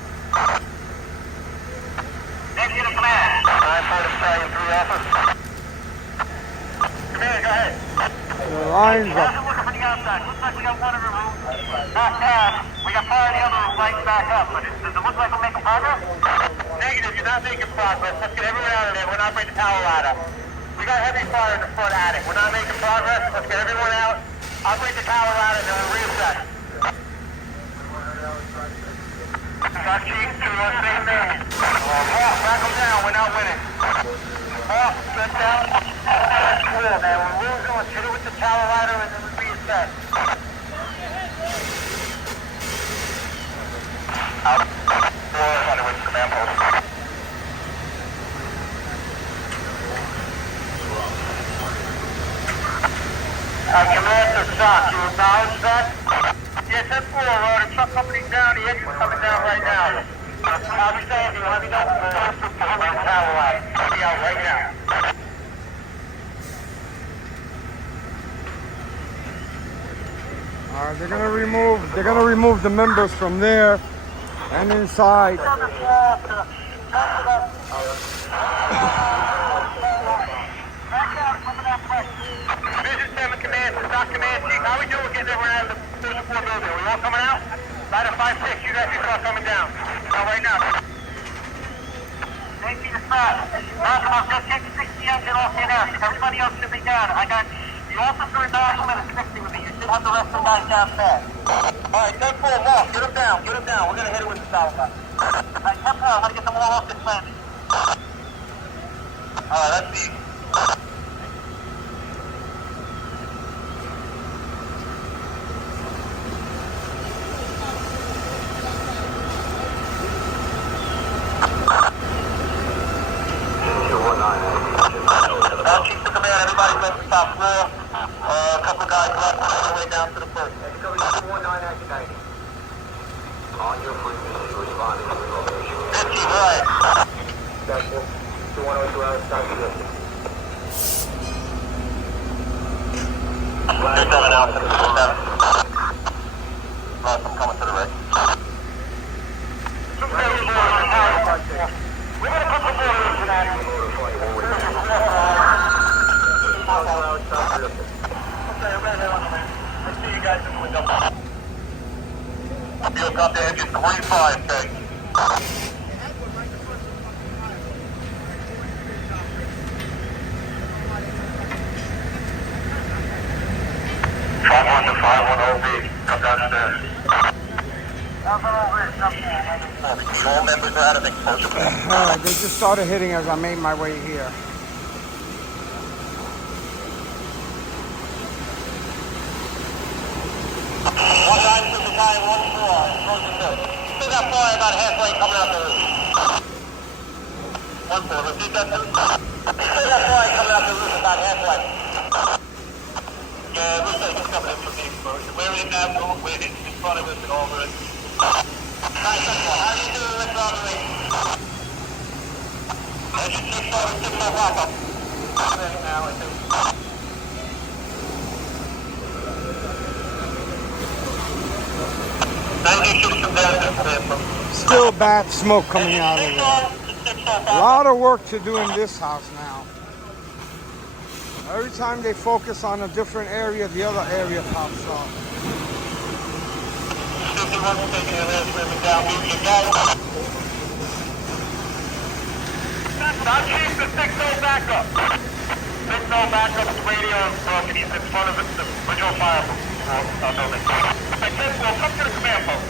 Next unit command. 9-4 to Stallion 3 Alpha. Command, go ahead. The lines up. Looking for the outside. Looks like we got one of the rooms knocked down. We got fire in the other room lighting back up. But does it look like we're making progress? Negative. You're not making progress. Let's get everyone out of there. We're not breaking the power ladder. We got heavy fire in the front attic. We're not making progress. Let's get everyone out. I'll break the power ladder and then we'll reassess. Stop Chief to same man. Off, back them down. We're not winning. Off, set down. That's cool, man. We're losing. Let's hit it with the tower ladder and then we reassess. Out. 400 with command post. Command to stock. You acknowledge that? Yeah, 10-4, the truck coming down, the engine's coming down right now. Outstanding, let me know when the first is coming down right. I'll be out right now. All right, they're gonna remove the members from there and inside. Vision 7 Command, Stock Command Chief, how we doing getting everyone out of the Division 4 building? Are we all coming out? Ladder 5-6, you guys are coming down. Not right now. Thank you, dispatch. I'll just take the 60 engine off here now. Everybody else should be down. I got the officer and document is 60 with me. You should have the rest of the guys downstairs. Alright, 10-4, Mark, get them down, get them down. We're gonna hit it with the solid guy. Alright, 10-4, I'm gonna get them all off this landing. Alright, let's see. Chief to command, everybody's at the top floor. A couple guys left on their way down to the first. Cover 219 active 90. On your frequency, responding to the location. 15, right. Special 2102 hours, start to listen. They're coming out to the 7. I'm coming to the right. We're going to put the border in tonight. Let's see you guys in the window. You'll got the engine 3-5, okay? Five-1 to 5-1 OB. Come downstairs. All members are out of exposure. They just started hitting as I made my way here. Still got fire about halfway coming out the roof. 1-4, repeat that too. Still got fire coming out the roof about halfway. Yeah, looks like it's coming in from the explosion. We're in that room, we're in front of us and over it. Nice, how are you doing with robbery? Engine 6 back up. Ready now, I think. Still bad smoke coming out of there. A lot of work to do in this house now. Every time they focus on a different area, the other area pops up. 51's taking a last limit down, moving your guys. I'll change the 6-0 backup. 6-0 backup radio is broken. He's in front of the original fire building. I said, well, come to the command post.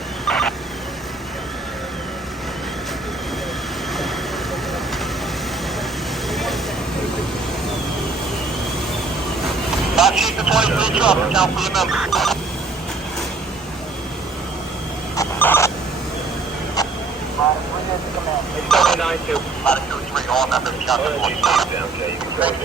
I'll keep the 23 truck, account for your members. It's 79-2. Latitude 3, all members, count for 23. Thanks,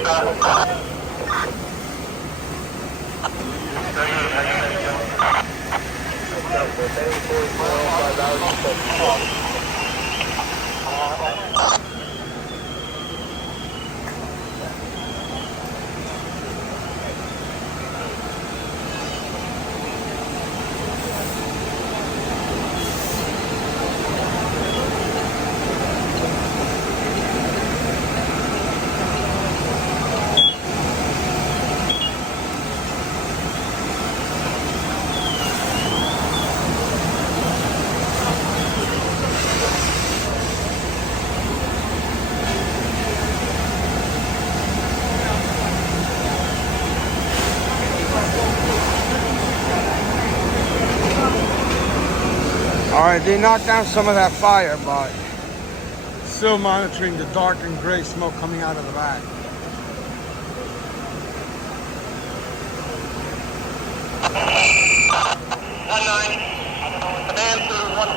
All right, they knocked down some of that fire, but still monitoring the dark and gray smoke coming out of the back. Command to 1-4.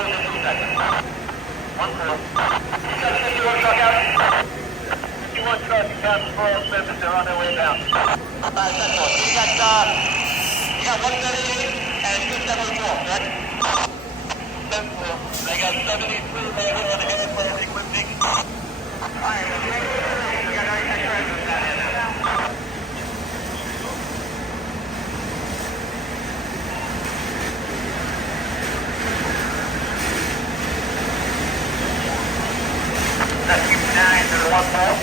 2 seconds. 1-4. You got the 51 truck out? 51 51 truck and Captain Burrows said that they're on their way down. Alright, Central. You got 178 and 274, correct? Central. They got 73 there on the head for every quick thing. Alright, we got 96 residents down here now. That's 9 to the 1 ball.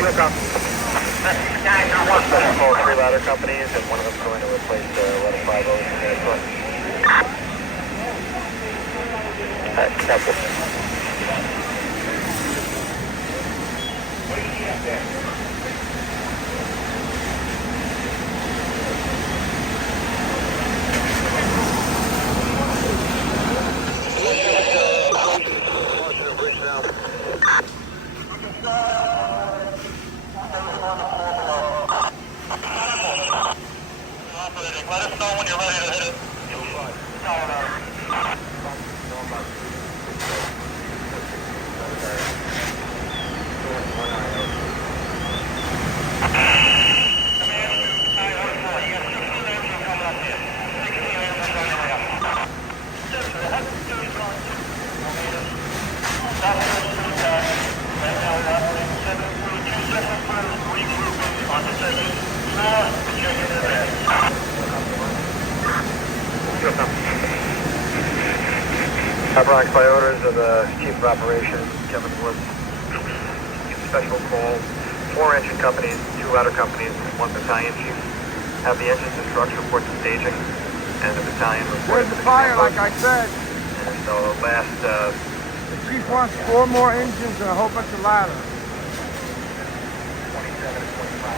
Here come. That's 9 to the 1 ball. Call 3 ladder companies, and one of them's going to replace the 1150 in the front. Alright, cancel. What do you see up there? Let us know when you're ready to hit it. BRONX by orders of the Chief of Operations, Kevin Woods. Special call, 4 engine companies, 2 ladder companies, and 1 battalion chief. Have the engines and trucks report to staging, and the battalion report. There's the fire, like I said. And so last, The chief wants 4 more engines and a whole bunch of ladders. 27 and 25.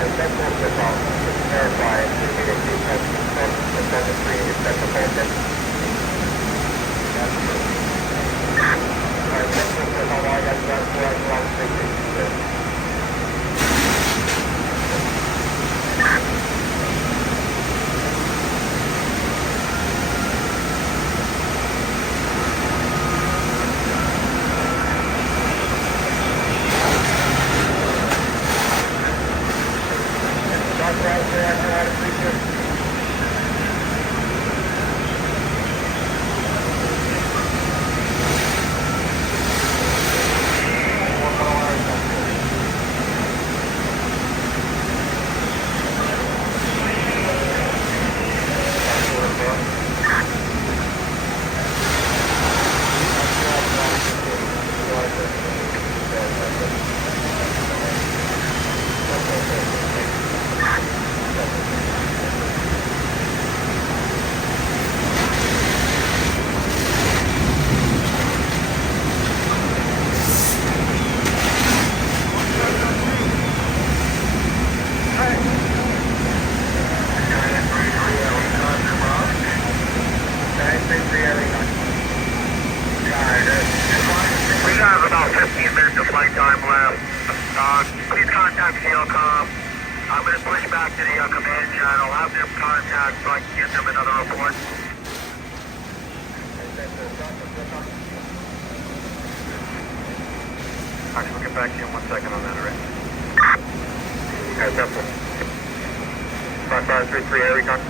And that's what we're calling. Just verify if you get into the 7-3 special person. Alright, that's what we're calling. I got that for us. Long 666. We have about 15 minutes of flight time left. Please contact CLCOM. I'm going to push back to the command channel, have them contact so I can get them another report. Actually, we'll get back to you in 1 second on that, alright? Okay, simple. 5533 Air Recon.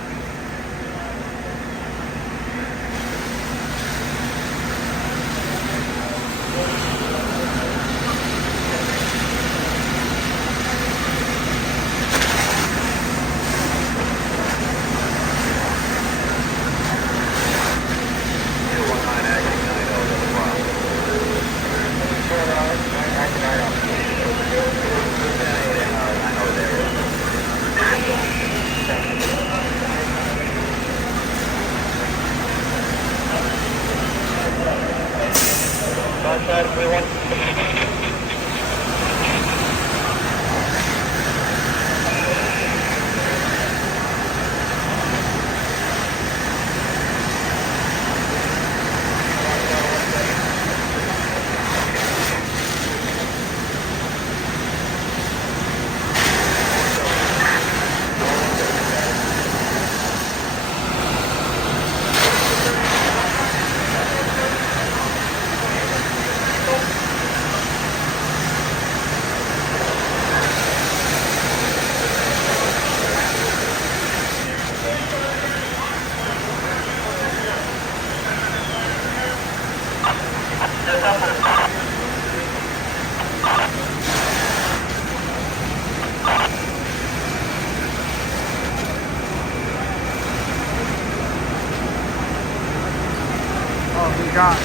forgot.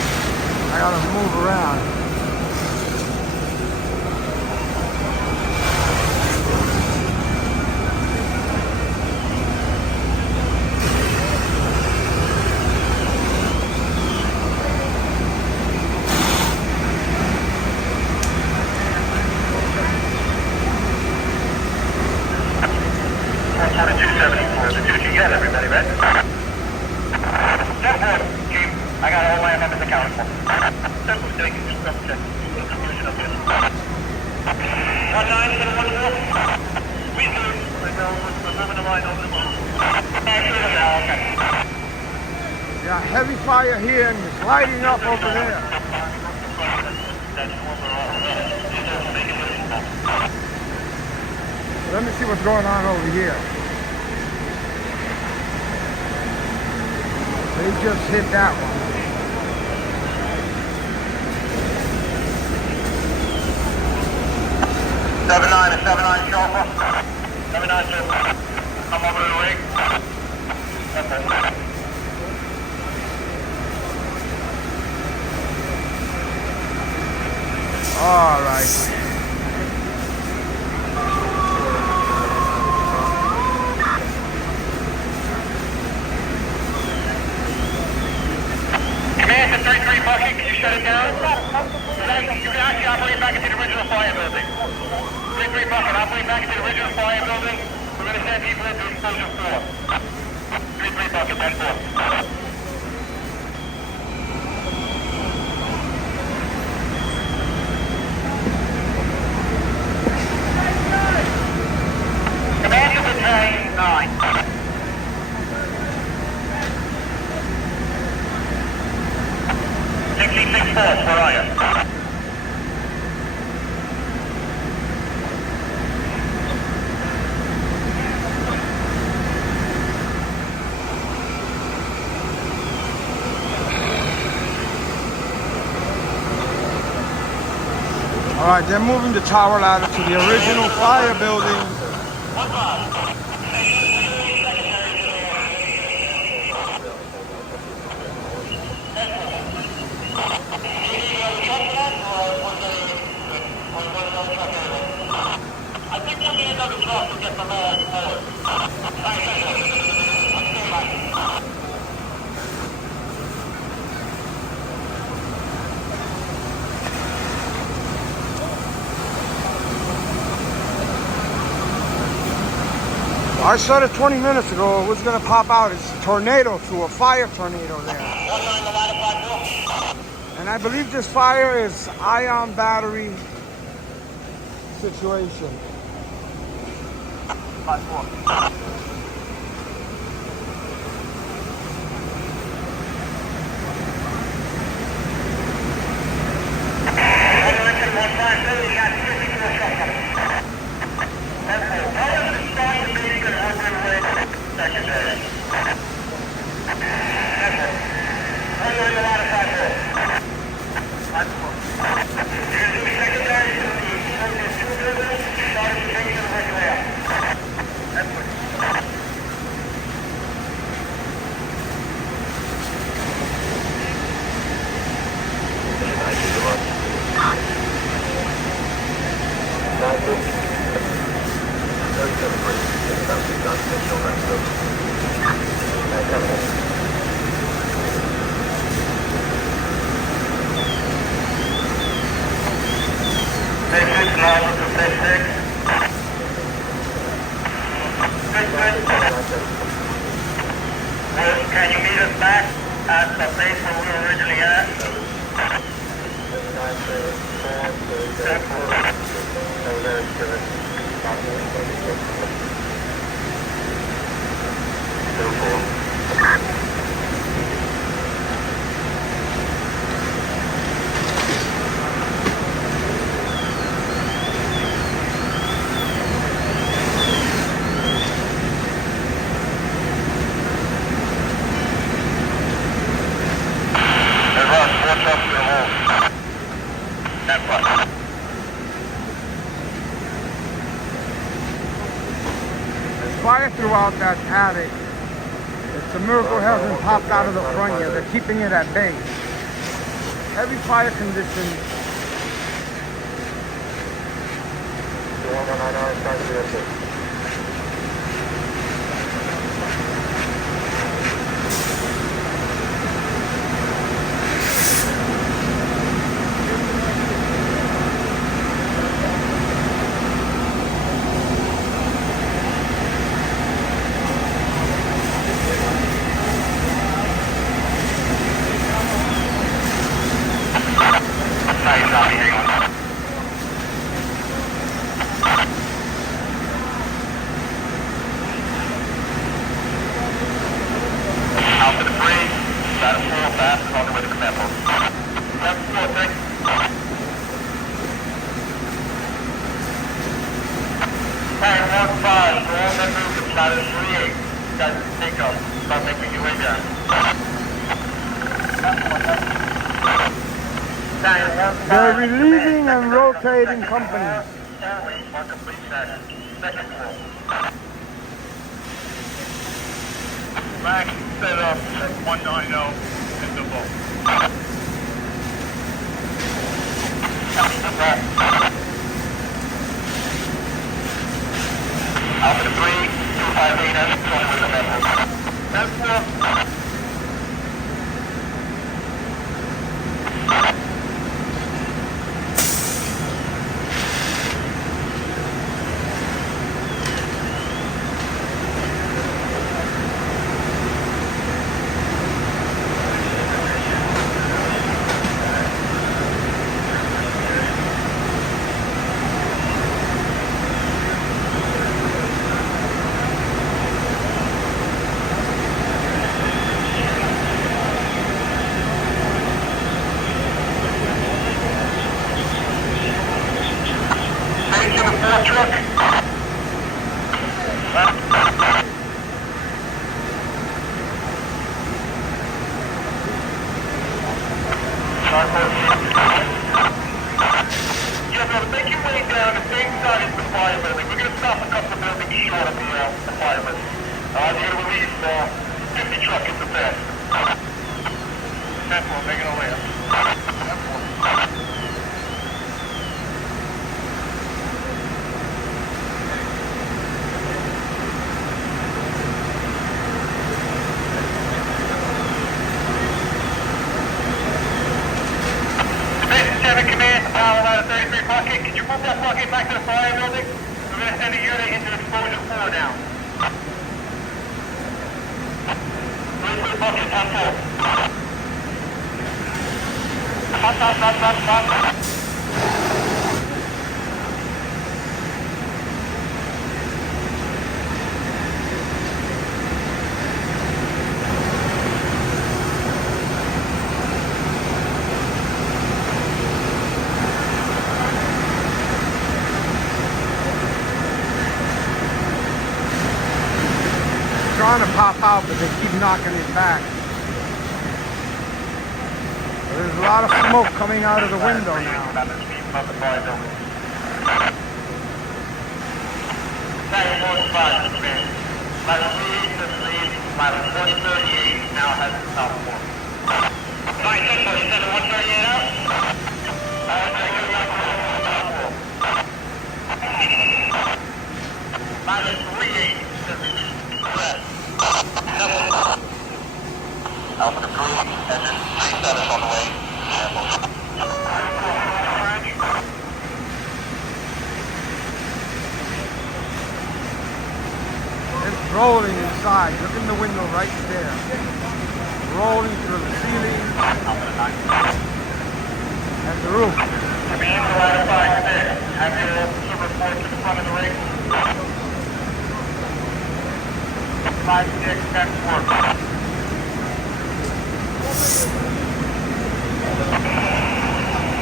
I gotta move around. Everybody ready? Temple, Chief. I got all my amendments accounted for. Temple, taking this double check. Confusion of this. 19714. We do. We're moving the line over the moon. Okay. Yeah, heavy fire here and it's lighting up over there. Let me see what's going on over here. They just hit that one. 79 and 79 Chauffeur. 79 Chauffeur. Come over to the rig. All right. Command to 3-3 bucket, can you shut it down? You can actually operate back into the original fire building. 3-3 bucket, operate back into the original fire building. We're going to send people into exposure 4. 3-3 bucket, 10-4. Command to Battalion 9. 66 Force, where are you? All right, they're moving the tower ladder to the original fire building. I think we'll need another truck to get the man forward. I said it 20 minutes ago, it was gonna pop out. It's a tornado to a fire tornado there. And I believe this fire is ion battery situation. 5-4. Can you meet us back at the place where we were originally at? There's fire throughout that attic. It's a miracle it hasn't popped out of the front yet. They're keeping it at bay. heavy fire conditions. They're relieving and rotating companies. Max set up at 190 in the boat. Alpha 3, 258, I'm going with the memo. That's Trying to pop out, but they keep knocking it back. There's a lot of smoke coming out of the window now. now has the top floor. 138 out. Minus 38. Alpha to 3, engine 37 on the way. It's rolling inside. Look in the window right there. Rolling through the ceiling and the roof. Command to line 5-6. Have your report to the front of the ring. 5-6, 10-4.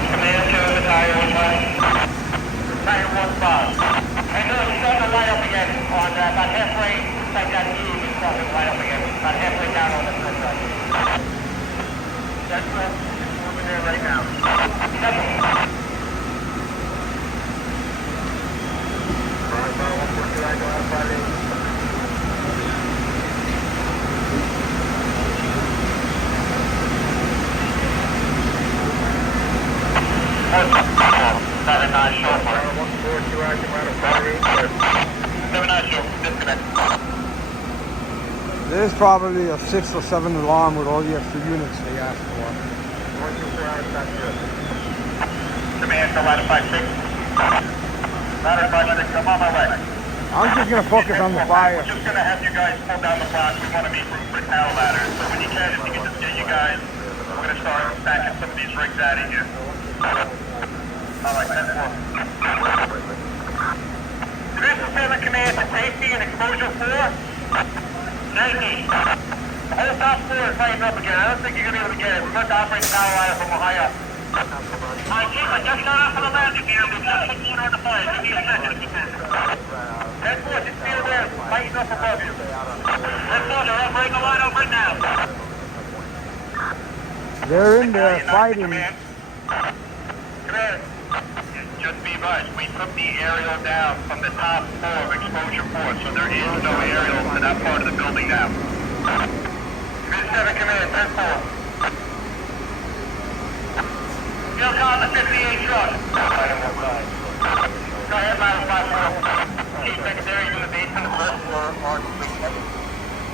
Command to the tire 1. Tire 1-5. And no, it's starting to light up again on about halfway, like that E is starting to light up again. About halfway down on the first side. That's moving there right now. There's probably a 6 or 7 alarm with all the extra units they asked for. Command to ladder 5-6. Ladder 5-6, I'm on my way. I'm just gonna focus on the fire. We're just gonna have you guys pull down the box. We want to make room for tower ladders. So when you can, if you can just get you guys, we're gonna start backing some of these rigs out of here. Alright, 10-4. This is 7 command to safety and exposure 4. 19. The whole top floor is lighting up again. I don't think you're gonna be able to get it. We're going to operate the tower ladder from high up. Alright, Chief, I just got off on the landing gear. We've just put one on the fire. Give me a second if you can. 10-4, just stay there. Lighting up above you. 10-4, they're operating the line up right now. They're in there fighting. Command. Just be advised, we took the aerial down from the top floor of exposure 4, so there is no aerial to that part of the building now. Mid-7 command, 10-4. You'll call the 58 truck. Go ahead, ladder 5-4. Chief secondary in the basement, the first floor are completely heavy.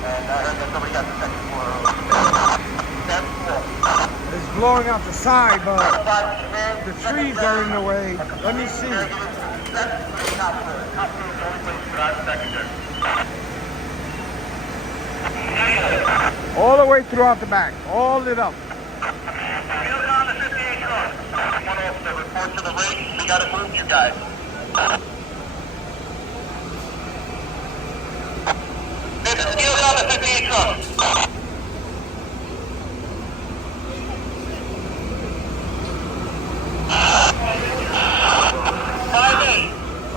And I heard that somebody got the second floor. 10-4. It's blowing out the side, but the trees are in the way. Let me see. All the way throughout the back, all lit up. Report to the ring. We gotta move you guys. There's a steel on the 58 truck.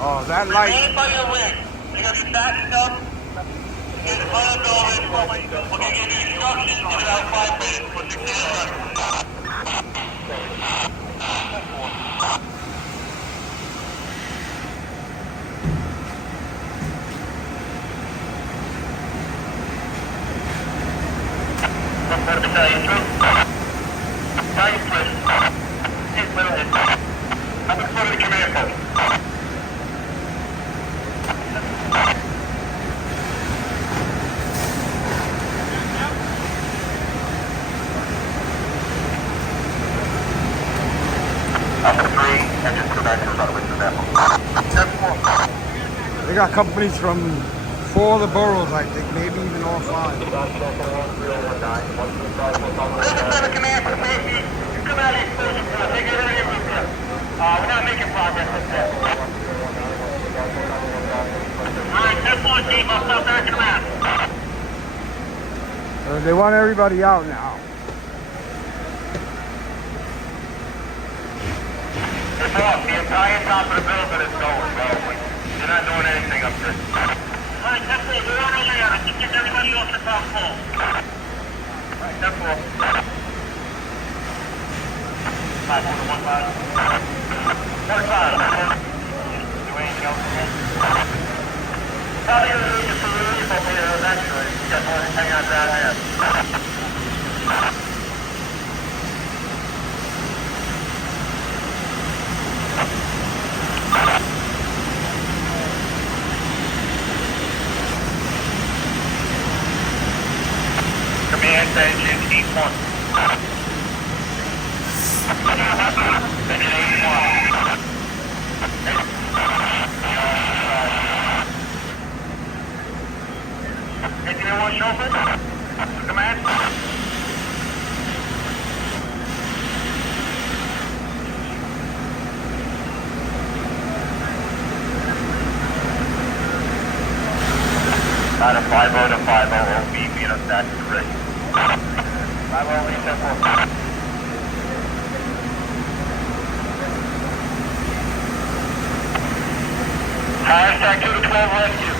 Oh, that light. Remain by your ring. You're gonna be backing up. In front of the building. We're gonna give you instructions in about 5 minutes. We're 6 minutes. Battalion 3. Battalion 3. Hit little hit. I'm in front of the command post. Alpha 3, engine connectors on the way to that. They got companies from 4 of the boroughs, I think, maybe even all 5. This is the command for safety. You come out of the exposure point. Take everything you move here. We're not making progress with this. Alright, 10-4, Chief. I'll stop backing them out. They want everybody out now. It's off. The entire top of the building is going, probably. You're not doing anything up there. Alright, 10-4, we're on over here. I think get everybody off the top floor. Alright, 10-4. 5-1-5. 1-5. Do anything else for me? Probably gonna need you for relief over here eventually. You guys want to hang out down there. Command engine 8-1. Engine 8-1. Engine 8-1 chauffeur. Command. Out of 50 to 50 OB, meet us back to the rig. 50 lead 10-4. Hashtag 2 to 12 rescue.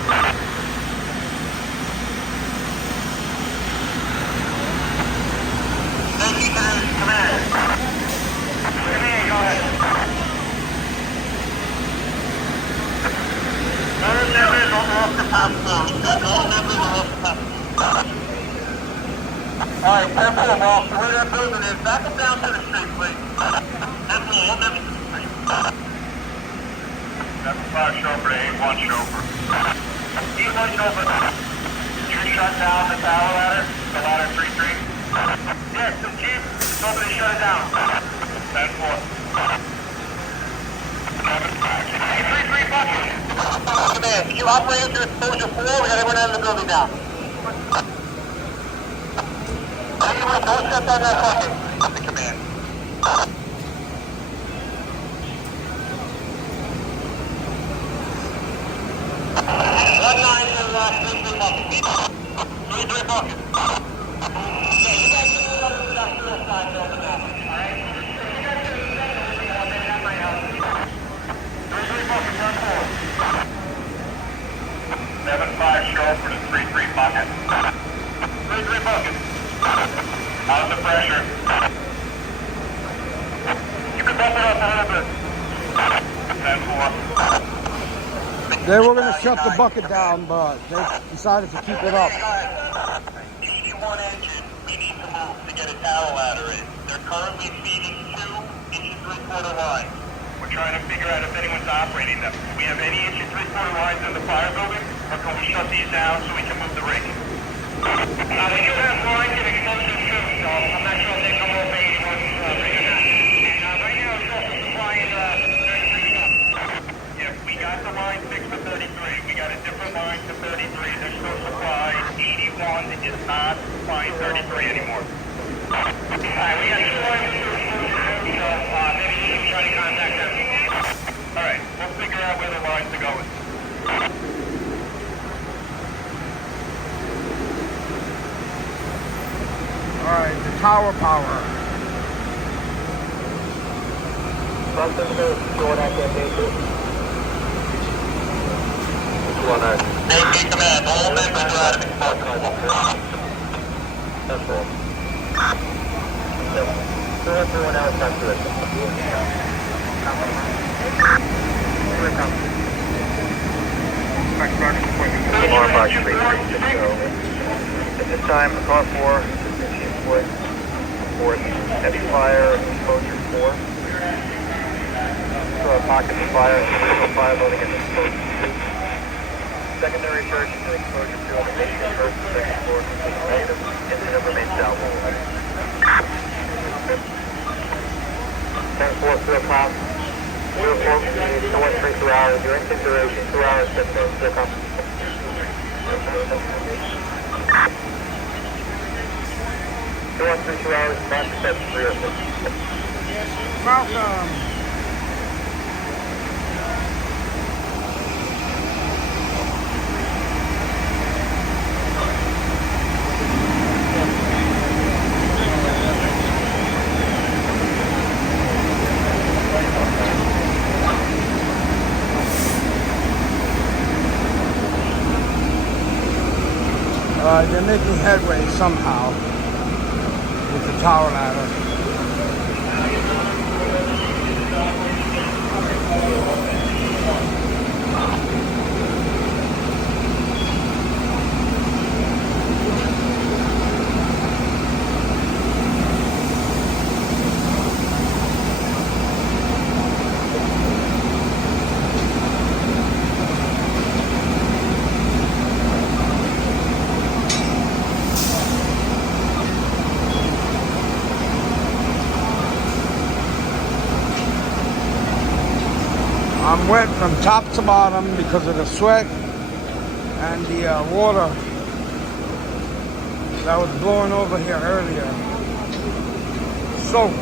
Safety command. Command, go ahead. All members are off the top floor. All members are off the top floor. Alright, 10-4, well, so where that building is, back them down to the street, please. 10-4, all members to the street. That's 5 chauffeur to 8-1 chauffeur. 8-1 chauffeur. You're shut down the tower ladder, the ladder 3-3? Yes, the chief told me to shut it down. 10-4. 3-3 bucket. Command, can you operate into exposure 4? We got everyone out of the building now. Anyone, don't shut down that bucket. The command. 1-9 in the last 3-3 bucket. 3-3 bucket. Yeah, you guys can move on to the industrial side over there. Alright? You guys can move on to the at my house. 3-3 bucket, 10-4. 7-5 show for the 3-3 bucket. 3-3 bucket. How's the pressure? You can bump it up a little bit. 10-4. They were going to shut the bucket down, but they decided to keep it up. 81 engine, we need to move to get a tower ladder in. They're currently feeding 2 inch 3/4 lines. We're trying to figure out if anyone's operating them. Do we have any inch 3/4 lines in the fire building, or can we shut these down so we can move the rig? They do have lines in explosive too, so I'm not sure if they come over 81 rig or not. And right now it's also supplying 33 shots. Yeah, we got the line 6 to 33. We got a different line to 33. They're still supplying 81 is not supplying 33 anymore. Alright, we got 2 lines to explosive, so maybe you can try to contact them. Alright, we'll figure out where the lines are going. Alright, the tower power. Something going at that basis. 219. Mayday command, all members are out of exposure. That's all. So everyone else has to listen. Alarm box 336. At this time, car 4, report heavy fire, exposure 4. Pockets of fire, original fire loading at exposure 2. Secondary surge into exposure 2 on the basement, first and second floor, negative. Incident remains doubtful. 10-4, 2 o'clock. Uniform, no 1-3 2 hours. Your incident duration 2 hours, 10 minutes. 2 o'clock. 2 hours, back to 7, 3 or 6. Malcolm. They're making headway somehow with the tower ladder. I'm wet from top to bottom because of the sweat and the water that was blowing over here earlier. Soaked.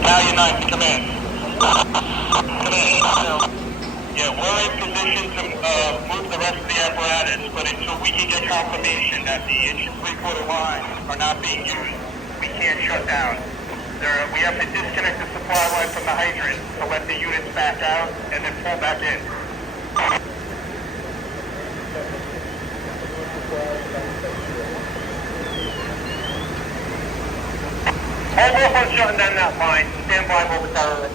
Battalion 9, come in. Yeah, we're in position to move the rest of the apparatus, but until we can get confirmation that the inch 3/4 lines are not being used, we can't shut down. We have to disconnect the supply line from the hydrant to let the units back out and then pull back in. Hold off on shutting down that line. Stand by momentarily.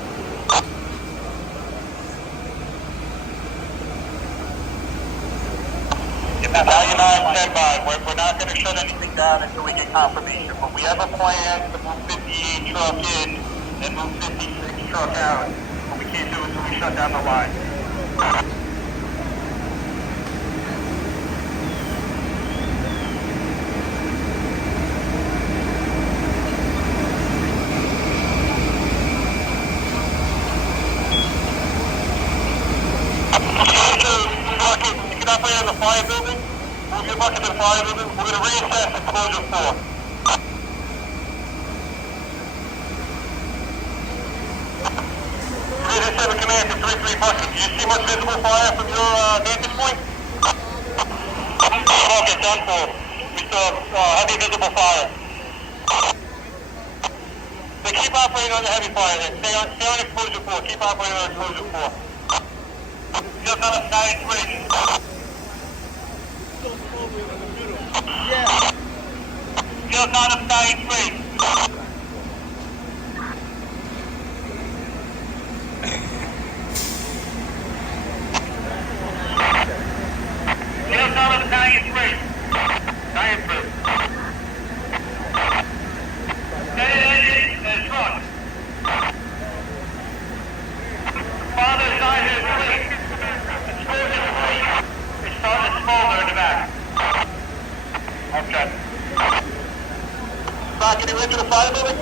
Battalion 9, stand by. We're not going to shut anything down until we get confirmation, but we have a plan to move 58 truck in and move 56 truck out, but we can't do it until we shut down the line. operator in the fire building. Move your bucket to the fire building. We're going to reassess exposure 4. 3-7 command to 3-3 bucket. Do you see much visible fire from your vantage point? Okay, 10-4. We saw heavy visible fire. So keep operating on the heavy fire then. Stay on exposure 4. Keep operating on exposure 4. Just on a 9-3. Yeah. Just on a 9-3. Just on a 9-3. 9-3. Truck. Father's side is 3. Exposure 3. It's starting to smolder in the back. Okay. Back in the original fire building?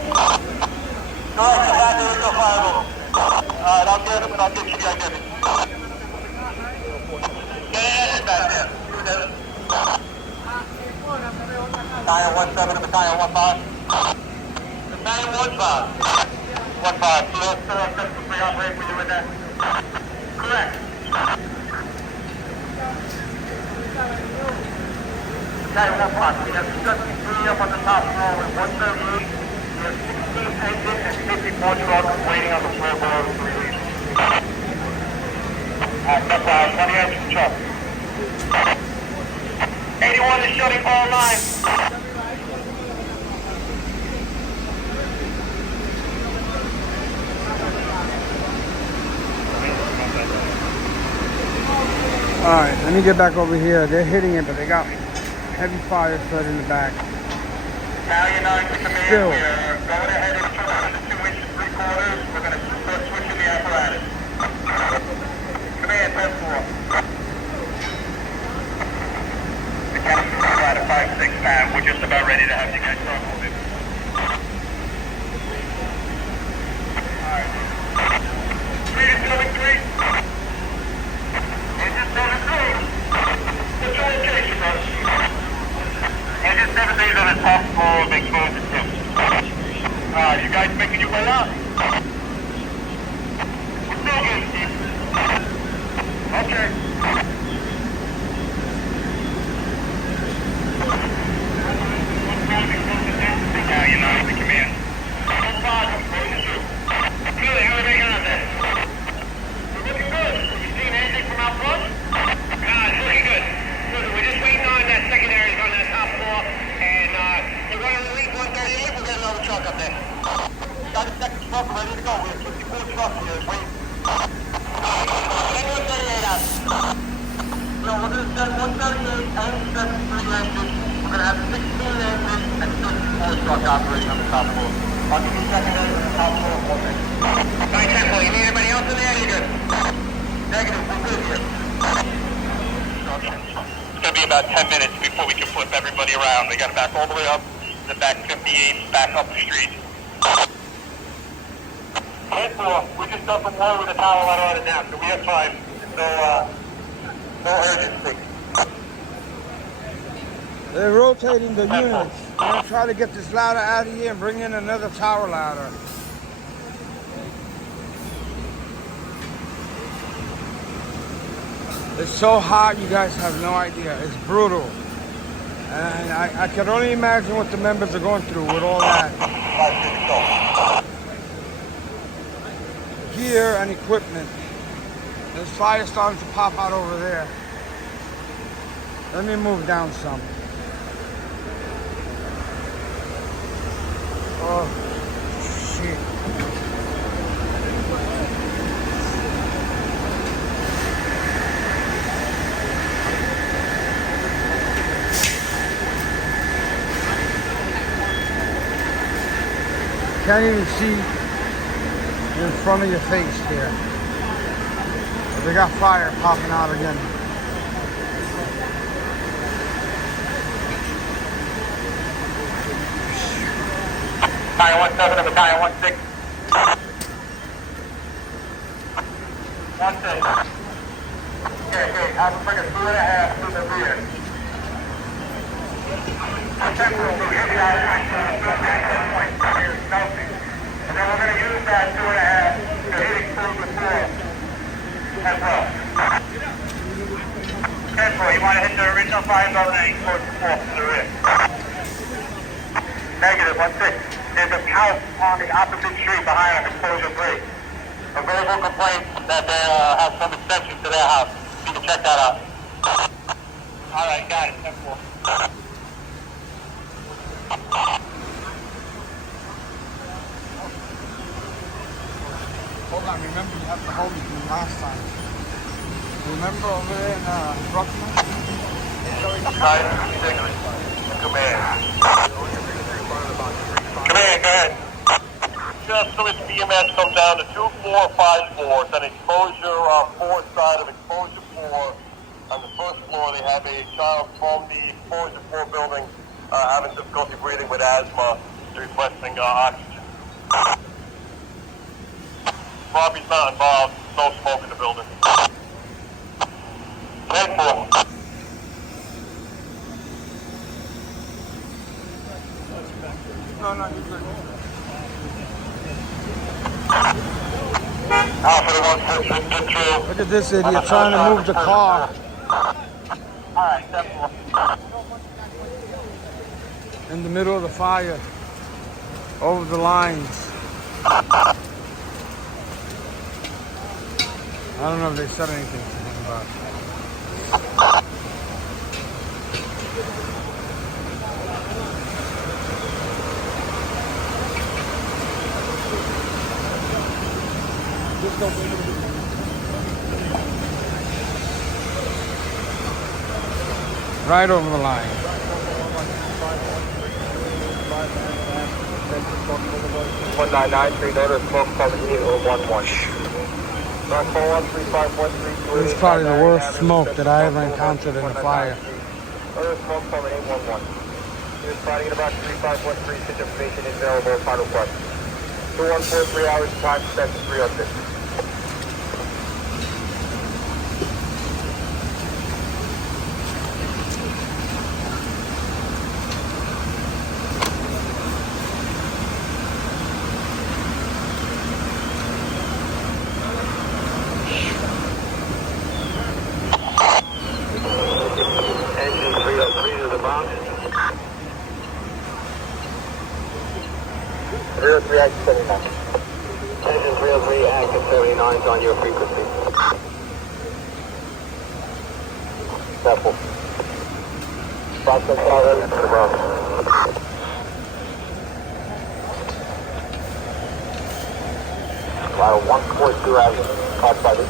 No, back in the original fire building. Alright, I'll get him and I'll get you the identity. Get back there. 917 to battalion 15. Battalion 15. 15. So that's the free operate when you're with that? Correct. Battalion 15. We have 73 up on the top floor with 138. We have 16 engine and 54 trucks waiting on the floor below to release. Alright, 20 engine truck. 81 is shutting all lines. Alright, let me get back over here. They're hitting it, but they got heavy fire spread in the back. Battalion 9 to command. Still. We are going ahead and turning 2 inches 3/4. We're going to start switching the apparatus. Command 10-4. The captain will fly to 5-6 now. We're just about ready to have you guys start moving. Alright. 3-7-3. Engine 7-3. What's your location, brother? Engine 7-3 is on the top floor of exposure 2. You guys making your way out? We're still good, Steve. Okay. Now you know the command. No problem. Good, how are they on there? We're looking good. You seen anything from out front? It's looking good. Listen, we're just waiting on that secondary on that top floor, and we're running the lead 138. We'll get another truck up there. Got a second truck ready to go. We have 54 trucks here. Wait. Get 138 out. So we're going to send 138 and 73 engines. We're going to have 16 engines and 54 truck operating on the top floor. I'll give you secondary on the top floor in 1 minute. 9-10, you need anybody else in there? You're good. Negative, we're good here. It's going to be about 10 minutes before we can flip everybody around. They got to back all the way up. The back 58, back up the street. 10-4, we just done some more with the towel ladder on it now, so we have time. No urgency. They're rotating the units. They're going to try to get this ladder out of here and bring in another tower ladder. It's so hot, you guys have no idea. It's brutal. And I can only imagine what the members are going through with all that gear and equipment. There's fire starting to pop out over there. Let me move down some. Oh, shit. Can't even see in front of your face here. They got fire popping out again. Battalion 17 and Battalion 16. 16. Okay, I'll bring a 2.5 to the rear. Temporal, we'll give you out point. Here's nothing. And then we're going to use that 2.5 to hit explosive 4 as well. Temporal, you want to hit the original 5 button and explosive 4 to the rear. Negative, 1-6. There's a house on the opposite street behind an explosive break. A verbal complaint that they have some extension to their house. You can check that out. All right, got it. 10-4. Hold on, remember you have to hold me from last time. Remember over there in Brooklyn? Command. Command, go ahead. Just so its BMS comes down to 2454. It's an exposure on fourth side of exposure 4. On the first floor, they have a child from the exposure 4 building having difficulty breathing with asthma. They're requesting oxygen. Robbie's not involved. No smoke in the building. 10-4. No, you're good. Alpha to 1-6, get through. Look at this idiot trying to move the car. Alright, 10-4. In the middle of the fire. Over the lines. I don't know if they said anything to him about it. Right over the line. 1993, notice smoke coming in 011. This is probably the worst smoke that I ever encountered in a fire. Notice smoke coming in 11. You're spotting at about 3513, such information is available. Final question. 2143 hours, time spent 306. Engine 303 to the BRONX. 303 active 79. Engine 303 active 79 is on your frequency. Careful. Process already to the BRONX. File 142 Avenue. Caught by this.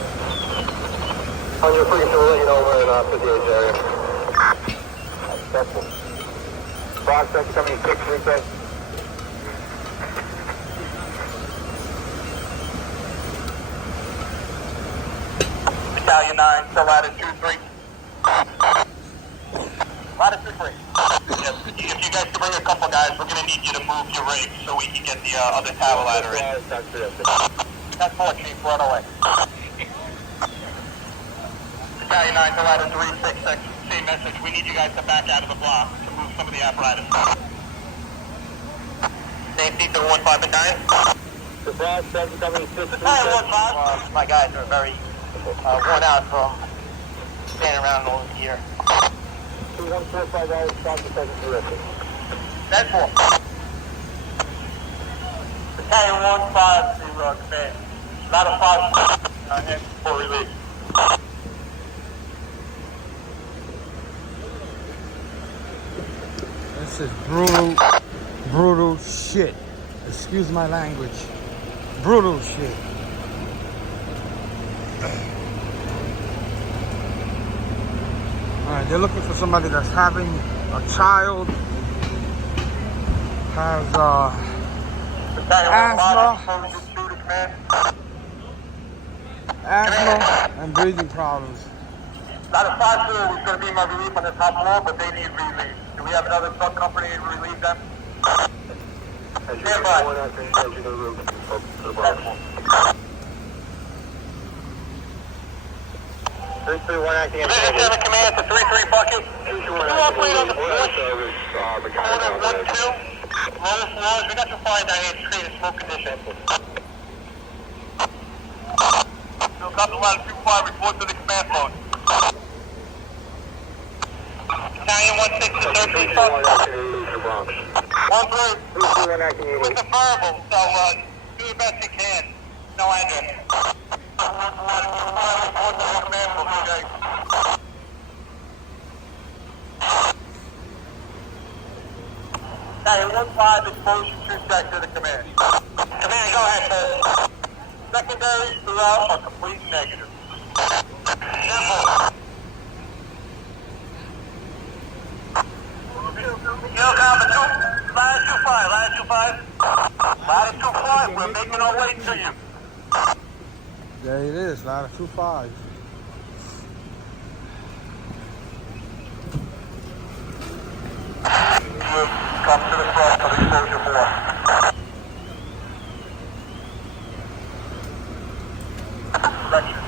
On your frequency, we'll let you know we're in 58 area. Careful. BRONX coming 6 request. Battalion 9, still latitude 3. Latitude 3. Yes, if you guys can bring a couple guys, we're going to need you to move your rig so we can get the other tower ladder in. That's 4, Chief, run away. Battalion 9, still latitude 366. Same message, we need you guys to back out of the block to move some of the apparatus. Same seat to the 1-5 battalion. The BRONX 776. My guys are very worn out from standing around all year. 2145 hours, stop the second terrific. That's 4. Battalion 1-5 to command. Not a 5 and for relief. This is brutal shit. Excuse my language. Brutal shit. Alright, they're looking for somebody that's having a child, has asthma and breathing problems. Not a 5-4 was going to be my relief on the top floor, but they need relief. Do we have another sub company to relieve them? Stand by. 331 acting as Division 7 command to 3-3 bucket. 221 2-1 on the acting fourth. Service, Order 1-2. Lowest floors. We got some fire down here to create a smoke condition. So copy line 2-5, report to the command post. Battalion 1-6 to 13 truck. BRONX. 1-3. 331 acting With the verbal, so do the best you can. No address. Report to the command post, okay? Battalion 1-5, exposure 2 check to the command. Command, go ahead, sir. Secondaries throughout are complete negative. Simple. Yo, Comma 2, line 25, line 25. Line 25, we're making our way to you. There it is, ladder 25. Come to the front of exposure 4. Section,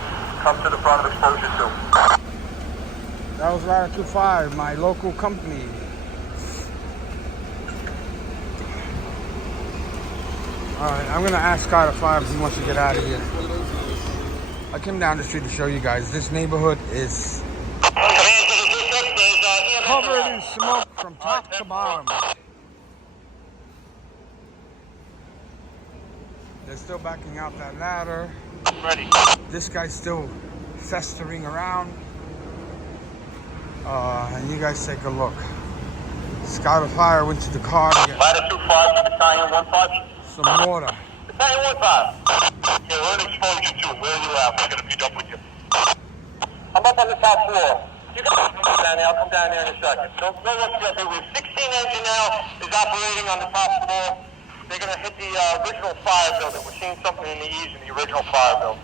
come to the front of exposure 2. That was ladder 25, my local company. Alright, I'm gonna ask Scott at 5 if he wants to get out of here. I came down the street to show you guys. This neighborhood is covered in smoke from top to bottom. They're still backing out that ladder. Ready. This guy's still festering around. And you guys take a look. Scott of Fire went to the car to get Ladder 25, Battalion 1-5. some water. Battalion 1-5. Yeah, we're in exposure 2. Where are you at? We're gonna meet up with you. I'm up on the top floor. You guys come down there. I'll come down there in a second. Don't rush up there. We have 16 engine now is operating on the top floor. They're gonna hit the original fire building. We're seeing something in the east in the original fire building.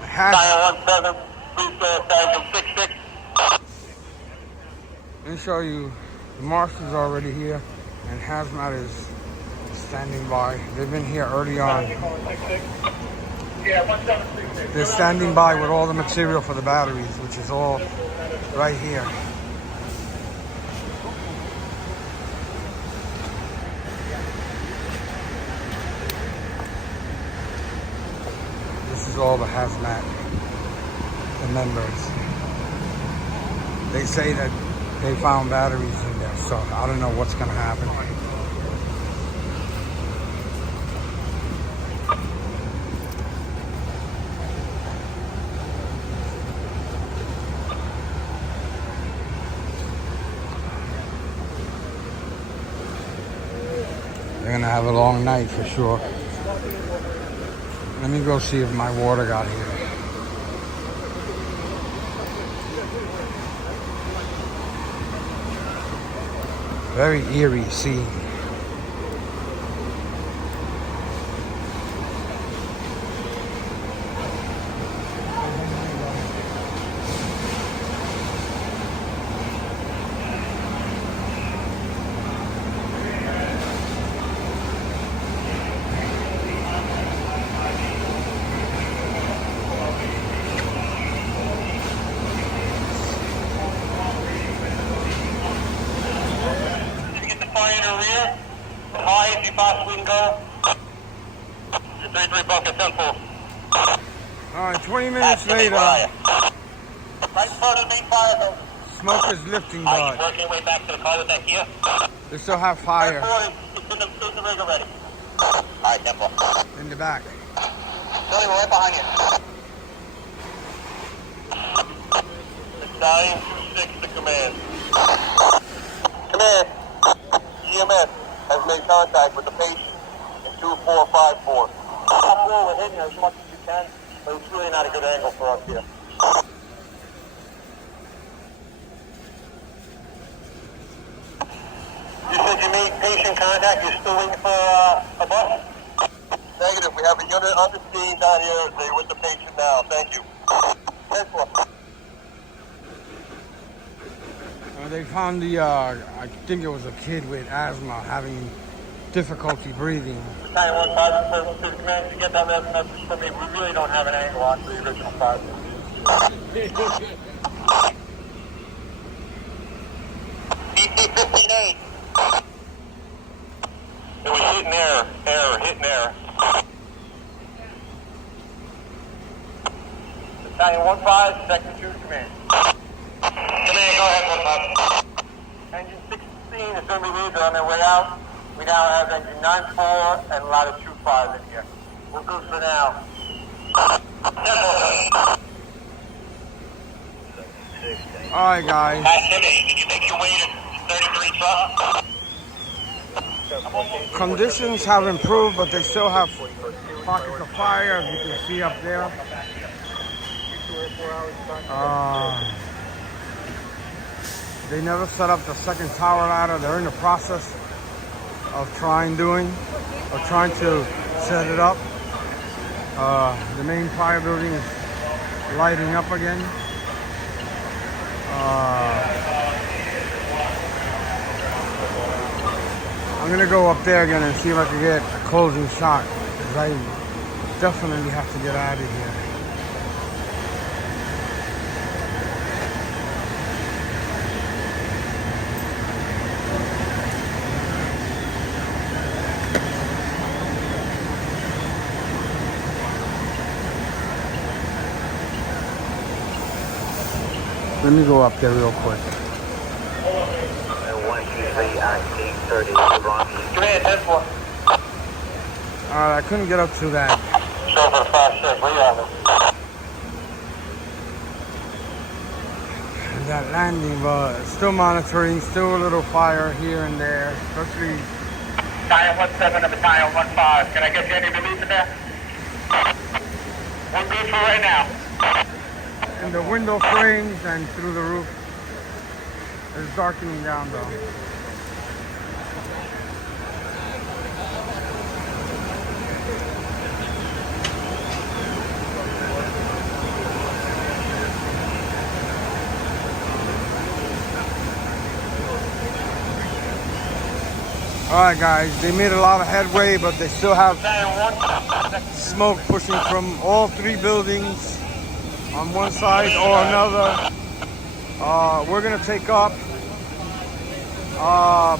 Battalion 1-7, please Sergeant 6-6. Let me show you. The marshal's already here, and Hazmat is standing by. They've been here early on. They're standing by with all the material for the batteries, which is all right here. This is all the Hazmat, the members. They say that they found batteries in there, so I don't know what's gonna happen. They're gonna have a long night for sure. Let me go see if my water got here. Very eerie scene. High as you possibly can go. 3-3 bucket 10-4. Alright, 20 minutes later, Right in front of the main fire building. smoke is lifting, Are you but working your way back to the car with that gear? they still have fire 10-4, it's in the rig already. Alright, 10-4. in the back. Billy, we're right behind you. Battalion 2-6 to command. Command, GMS has made contact with the patient in 2454. Top floor, we're hitting as much as you can, but it's really not a good angle for us here. You said you made patient contact, you're still waiting for a bus? Negative, we have a unit under scene down here, they're with the patient now, thank you. 10-4. They found the, I think it was a kid with asthma having difficulty breathing. Battalion 15, to the command, if you get that last message from me, we really don't have an angle on the original 5. PT 15-8. It was hitting error, hitting error. Battalion 15, second 2 to command. Command, go ahead, 15. Engine 16 is going to be leads on their way out. We now have engine 9-4 and ladder 2-5 in here. We're good for now. Alright guys, Activity, did you make your way to 33 truck? conditions have improved, but they still have pockets of fire, as you can see up there. They never set up the second tower ladder. They're in the process of trying to set it up. The main fire building is lighting up again. I'm gonna go up there again and see if I can get a closing shot, because I definitely have to get out of here. Let me go up there real quick. 123 acting 30 BRONX. Command 10-4. I couldn't get up to that. Show for 5-6, where you at? That landing, but still monitoring, still a little fire here and there, especially. Battalion 17 to Battalion 15. Can I get you any relief in there? We're good for right now. In the window frames and through the roof. It's darkening down though. Alright guys, they made a lot of headway, but they still have smoke pushing from all three buildings on one side or another. We're gonna take up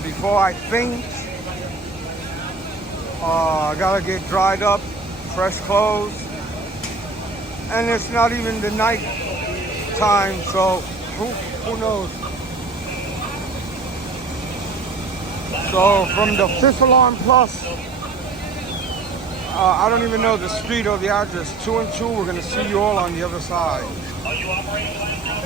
before I faint. I gotta get dried up, fresh clothes, and it's not even the night time, so who knows? So from the 5th alarm plus, I don't even know the street or the address, 2 and 2, we're gonna see you all on the other side. Are you operating right now?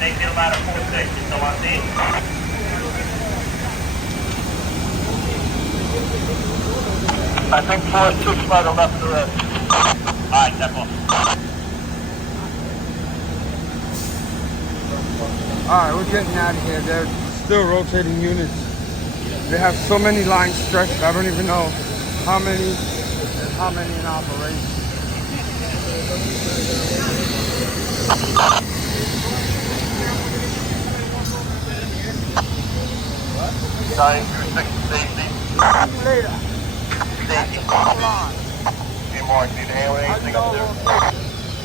They feel about a 4-6, so I see. I think 4-6 by the left of the red. Alright, step off. Alright, we're getting out of here. They're still rotating units. They have so many lines stretched, I don't even know how many in operation. Dying through 6 safety. Later. Safety. Hey Mark, need a hand with anything up there?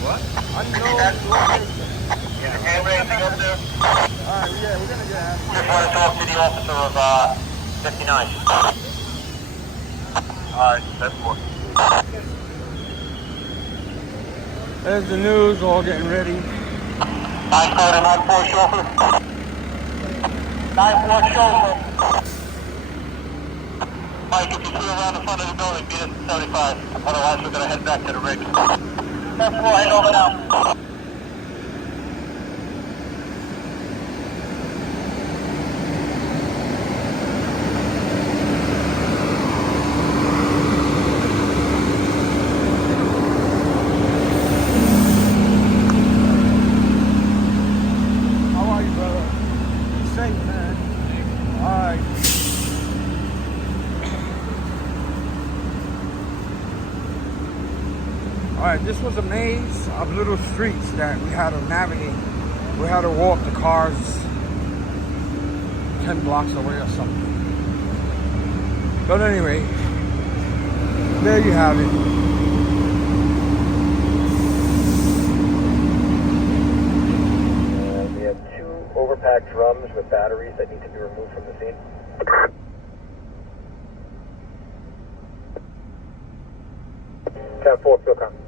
What? Is a hand with anything up there? Alright, yeah, we're gonna get out. Just want to talk to the officer of 59. Alright, that's more. There's the news, all getting ready. 9-4 to 9-4 chauffeur. 9-4 chauffeur. Mike, if you see around the front of the building, beat us to 75. Otherwise, we're going to head back to the rig. 10-4, head over now. How are you, brother? Be safe, man. Alright. All right, this was a maze of little streets that we had to navigate. We had to walk the cars 10 blocks away or something. But anyway, there you have it. We have 2 overpacked drums with batteries that need to be removed from the scene. 10-4, field com.